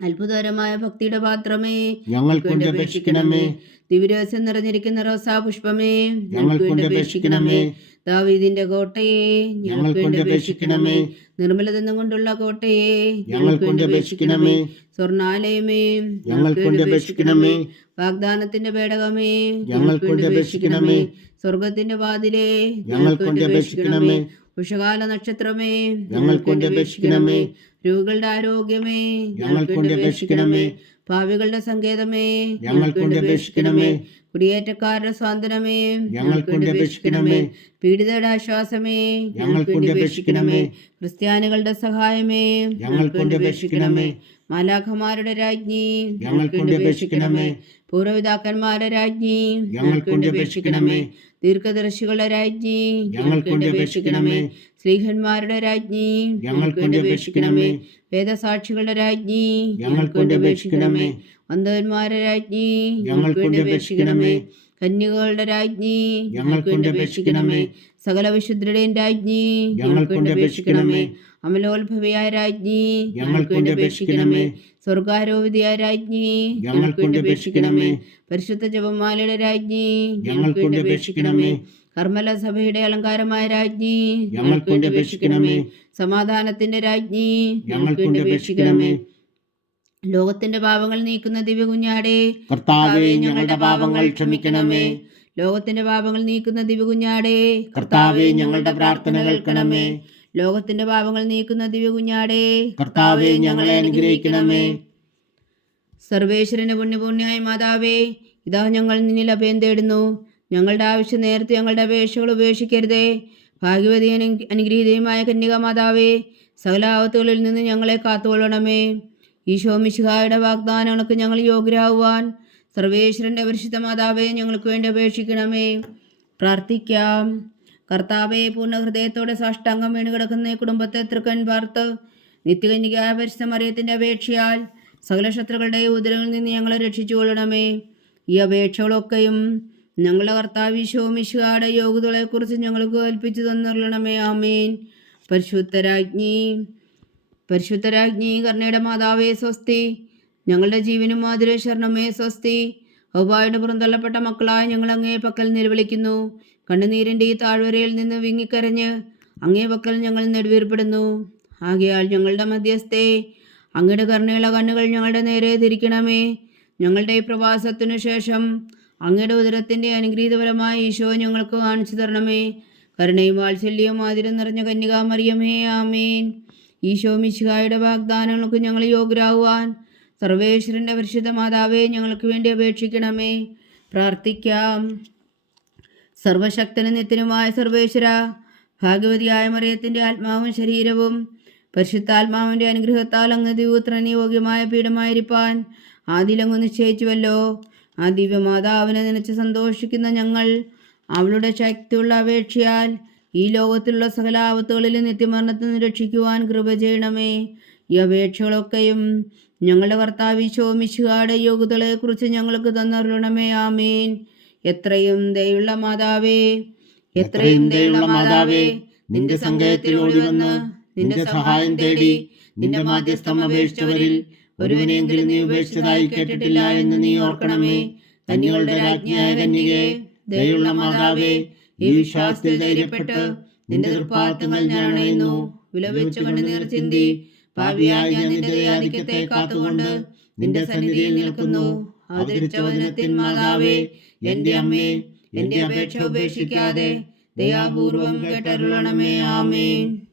അത്ഭുതകരമായ ഭക്തിയുടെ പാത്രമേ, ഞങ്ങൾക്ക് വേണ്ടി അപേക്ഷിക്കണമേ. ദിവ്യരഹസ്യം നിറഞ്ഞിരിക്കുന്ന റോസാ പുഷ്പമേ, ഞങ്ങൾക്ക് വേണ്ടി അപേക്ഷിക്കണമേ. ദാവീദിന്റെ കോട്ടയെ, ഞങ്ങൾക്ക് വേണ്ടി അപേക്ഷിക്കണമേ. നിർമ്മലതെന്നും കൊണ്ടുള്ള കോട്ടയെ, ഞങ്ങൾക്ക് വേണ്ടി അപേക്ഷിക്കണമേ. സ്വർണാലയമേ, ഞങ്ങൾക്ക് വേണ്ടി അപേക്ഷിക്കണമേ. വാഗ്ദാനത്തിന്റെ പേടകമേ, ഞങ്ങൾക്ക് വേണ്ടി അപേക്ഷിക്കണമേ. സ്വർഗത്തിന്റെ വാതിലേ, ഞങ്ങൾക്ക് വേണ്ടി അപേക്ഷിക്കണമേ. ഉഷകാല നക്ഷത്രമേ, ഞങ്ങൾക്ക് വേണ്ടി അപേക്ഷിക്കണമേ. രോഗികളുടെ ആരോഗ്യമേ, ഞങ്ങൾക്ക് വേണ്ടി അപേക്ഷിക്കണമേ. ഭാവികളുടെ സങ്കേതമേ, ഞങ്ങൾക്ക് വേണ്ടി അപേക്ഷിക്കണമേ. കുടിയേറ്റക്കാരുടെ സ്വാതന്ത്ര്യമേ, ഞങ്ങൾക്ക് വേണ്ടി അപേക്ഷിക്കണമേ. പീഡിതരുടെ ആശ്വാസമേ, ഞങ്ങൾക്ക് വേണ്ടി അപേക്ഷിക്കണമേ. ക്രിസ്ത്യാനികളുടെ സഹായമേ, ഞങ്ങൾക്ക് വേണ്ടി അപേക്ഷിക്കണമേ. മാലാഖമാരുടെ രാജ്ഞി, ഞങ്ങൾക്ക് വേണ്ടി അപേക്ഷിക്കണമേ. പൂർവ്വപിതാക്കന്മാരുടെ രാജ്ഞി, ഞങ്ങൾക്ക് വേണ്ടി അപേക്ഷിക്കണമേ. ദീർഘദർശികളുടെ രാജ്ഞി, ഞങ്ങൾക്ക് വേണ്ടി അപേക്ഷിക്കണമേ. സ്ലീഹന്മാരുടെ രാജ്ഞി, ഞങ്ങൾക്ക് വേണ്ടി അപേക്ഷിക്കണമേ. വേദസാക്ഷികളുടെ രാജ്ഞി, ഞങ്ങൾക്ക് വേണ്ടി അപേക്ഷിക്കണമേ. അന്ധന്മാരുടെ രാജ്ഞി, ഞങ്ങൾക്ക് വേണ്ടി അപേക്ഷിക്കണമേ. കന്യകകളുടെ രാജ്ഞി, ഞങ്ങൾക്ക് വേണ്ടി അപേക്ഷിക്കണമേ. സകല വിശുദ്ധരുടെയും രാജ്ഞി, ഞങ്ങൾക്ക് വേണ്ടി അപേക്ഷിക്കണമേ. അമലോത്ഭവിയായ രാജ്ഞി, ഞങ്ങൾക്ക് വേണ്ടി അപേക്ഷിക്കണമേ. സ്വർഗാരോപിതയായ രാജ്ഞി, ഞങ്ങൾക്ക് വേണ്ടി അപേക്ഷിക്കണമേ. പരിശുദ്ധ ജപമാലയുടെ രാജ്ഞി, ഞങ്ങൾക്ക് വേണ്ടി അപേക്ഷിക്കണമേ. കർമ്മല സഭയുടെ അലങ്കാരമായ രാജ്ഞി, ഞങ്ങൾക്ക് വേണ്ടി അപേക്ഷിക്കണമേ. സമാധാനത്തിന്റെ രാജ്ഞി, ഞങ്ങൾക്ക് വേണ്ടി അപേക്ഷിക്കണമേ. ലോകത്തിന്റെ പാപങ്ങൾ നീക്കുന്ന ദിവ്യ കുഞ്ഞാടേ, കർത്താവേ, ഞങ്ങളുടെ പാപങ്ങൾ ക്ഷമിക്കണമേ. ലോകത്തിന്റെ പാപങ്ങൾ നീക്കുന്ന ദിവ്യ കുഞ്ഞാടേ, കർത്താവേ, ഞങ്ങളുടെ പ്രാർത്ഥന കേൾക്കണമേ. ലോകത്തിന്റെ പാപങ്ങൾ നീക്കുന്ന ദിവ്യ കുഞ്ഞാടേ, കർത്താവേ, ഞങ്ങളെ അനുഗ്രഹിക്കണമേ. സർവേശ്വരന്റെ പുണ്യപൂർണ്യായ മാതാവേ, ഇതാ ഞങ്ങൾ നിന്നിൽ അഭയം തേടുന്നു. ഞങ്ങളുടെ ആവശ്യം നേരത്തെ ഞങ്ങളുടെ അപേക്ഷകൾ ഉപേക്ഷിക്കരുതേ. ഭാഗ്യവതി അനുഗ്രഹീതയുമായ കന്യക മാതാവേ, സകല ആപത്തുകളിൽ നിന്ന് ഞങ്ങളെ കാത്തുകൊള്ളണമേ. ഈശോ മിശിഹായുടെ വാഗ്ദാനങ്ങൾക്ക് ഞങ്ങൾ യോഗ്യരാകുവാൻ സർവേശ്വരന്റെ പരിശുദ്ധ മാതാവേ, ഞങ്ങൾക്ക് വേണ്ടി അപേക്ഷിക്കണമേ. പ്രാർത്ഥിക്കാം. കർത്താവെ, പൂർണ്ണ ഹൃദയത്തോടെ സാഷ്ടാംഗം വീണ് കിടക്കുന്ന ഈ കുടുംബത്തെ തൃക്കൺ പാർത്ത് നിത്യകന്യകയായ പരിശുദ്ധ മറിയത്തിന്റെ അപേക്ഷയാൽ സകല ശത്രുക്കളുടെ ഉദരങ്ങളിൽ നിന്ന് ഞങ്ങളെ രക്ഷിച്ചുകൊള്ളണമേ. ഈ അപേക്ഷകളൊക്കെയും ഞങ്ങളുടെ കർത്താവ് ഈശോ മിശിഹായുടെ യോഗ്യതകളെക്കുറിച്ച് ഞങ്ങൾക്ക് കൽപ്പിച്ചു തന്നുകൊള്ളണമേ. ആമേൻ. പരിശുദ്ധരാജ്ഞി കർണയുടെ മാതാവേ സ്വസ്തി. ഞങ്ങളുടെ ജീവനും മാധുര ശരണമേ സ്വസ്തി. ഹൗവായുടെ പുറന്തള്ളപ്പെട്ട മക്കളായ ഞങ്ങൾ അങ്ങേ പക്കൽ നിലവിളിക്കുന്നു. കണ്ണുനീരിൻ്റെ ഈ താഴ്വരയിൽ നിന്ന് വിങ്ങിക്കരഞ്ഞ് അങ്ങേ പക്കൽ ഞങ്ങൾ നെടുവീർപ്പെടുന്നു. ആകയാൽ ഞങ്ങളുടെ മധ്യസ്ഥേ, അങ്ങയുടെ കരുണയുള്ള കണ്ണുകൾ ഞങ്ങളുടെ നേരെ തിരിക്കണമേ. ഞങ്ങളുടെ ഈ പ്രവാസത്തിനു ശേഷം അങ്ങയുടെ ഉദരത്തിൻ്റെ അനുഗ്രഹീതപരമായ ഈശോ ഞങ്ങൾക്ക് കാണിച്ചു തരണമേ. കരുണയും വാത്സല്യവും ആതിരം നിറഞ്ഞ കന്യകാമറിയമേ, ആമേൻ. ഈശോ മിശിഹായുടെ വാഗ്ദാനങ്ങൾക്ക് ഞങ്ങൾ യോഗ്യരാകുവാൻ സർവേശ്വരൻ്റെ പരിശുദ്ധ മാതാവേ, ഞങ്ങൾക്ക് വേണ്ടി അപേക്ഷിക്കണമേ. പ്രാർത്ഥിക്കാം. സർവശക്തനും നിത്യനുമായ സർവേശ്വര, ഭാഗ്യവതിയായ മറിയത്തിൻ്റെ ആത്മാവും ശരീരവും പരിശുദ്ധാത്മാവിൻ്റെ അനുഗ്രഹത്താൽ അങ്ങ് ദിവ്യപുത്രന് യോഗ്യമായ പീഠമായിരിക്കാൻ ആദിലങ്ങ് നിശ്ചയിച്ചുവല്ലോ. ആ ദിവ്യമാതാവിനെ നനച്ച് സന്തോഷിക്കുന്ന ഞങ്ങൾ അവളുടെ ശക്തിയുള്ള അപേക്ഷയാൽ ഈ ലോകത്തിലുള്ള സകല ആപത്തുകളിലും നിത്യമരണത്തിൽ നിന്ന് രക്ഷിക്കുവാൻ കൃപ ചെയ്യണമേ. ഈ അപേക്ഷകളൊക്കെയും ഞങ്ങളുടെ കർത്താവ് ഈശോ മിശിഹായുടെ യോഗ്യതകളെക്കുറിച്ച് ഞങ്ങൾക്ക് തന്നരുളണമേ. ആമേൻ. എത്രയും ദയുള്ള മാതാവേ, എത്രയും ദയുള്ള മാതാവേ, നിന്റെ സങ്കേതത്തിൽ ഓടി വന്ന് നിന്റെ സഹായം തേടി നിന്റെ മാധ്യസ്ഥം അപേക്ഷിച്ചവരിൽ ഒരുവനെങ്കിലും നീ ഉപേക്ഷിച്ചതായി കേട്ടിട്ടില്ല എന്ന് നീ ഓർക്കണമേ. കന്യകളുടെ രാജ്ഞിയായ കന്യകേ, ദയുള്ള മാതാവേ, ഈ വിശ്വാസത്തിൽ ധൈര്യപ്പെട്ട് നിന്റെ തൃപ്പാദങ്ങൾ ഞാൻ അണയുന്നു. വിലപിച്ചു കണ്ണുനീർ ചിന്തി പാപിയായ ഞാൻ നിന്റെ ദയാധിക്യത്തെ കാത്തുകൊണ്ട് നിന്റെ സന്നിധിയിൽ നിൽക്കുന്നു. അവതരിച്ച വചനത്തിൻ മാതാവേ, എന്റെ അമ്മേ, എന്റെ അപേക്ഷ ഉപേക്ഷിക്കാതെ ദയാപൂർവം കേട്ടരുളണമേ. ആമേൻ.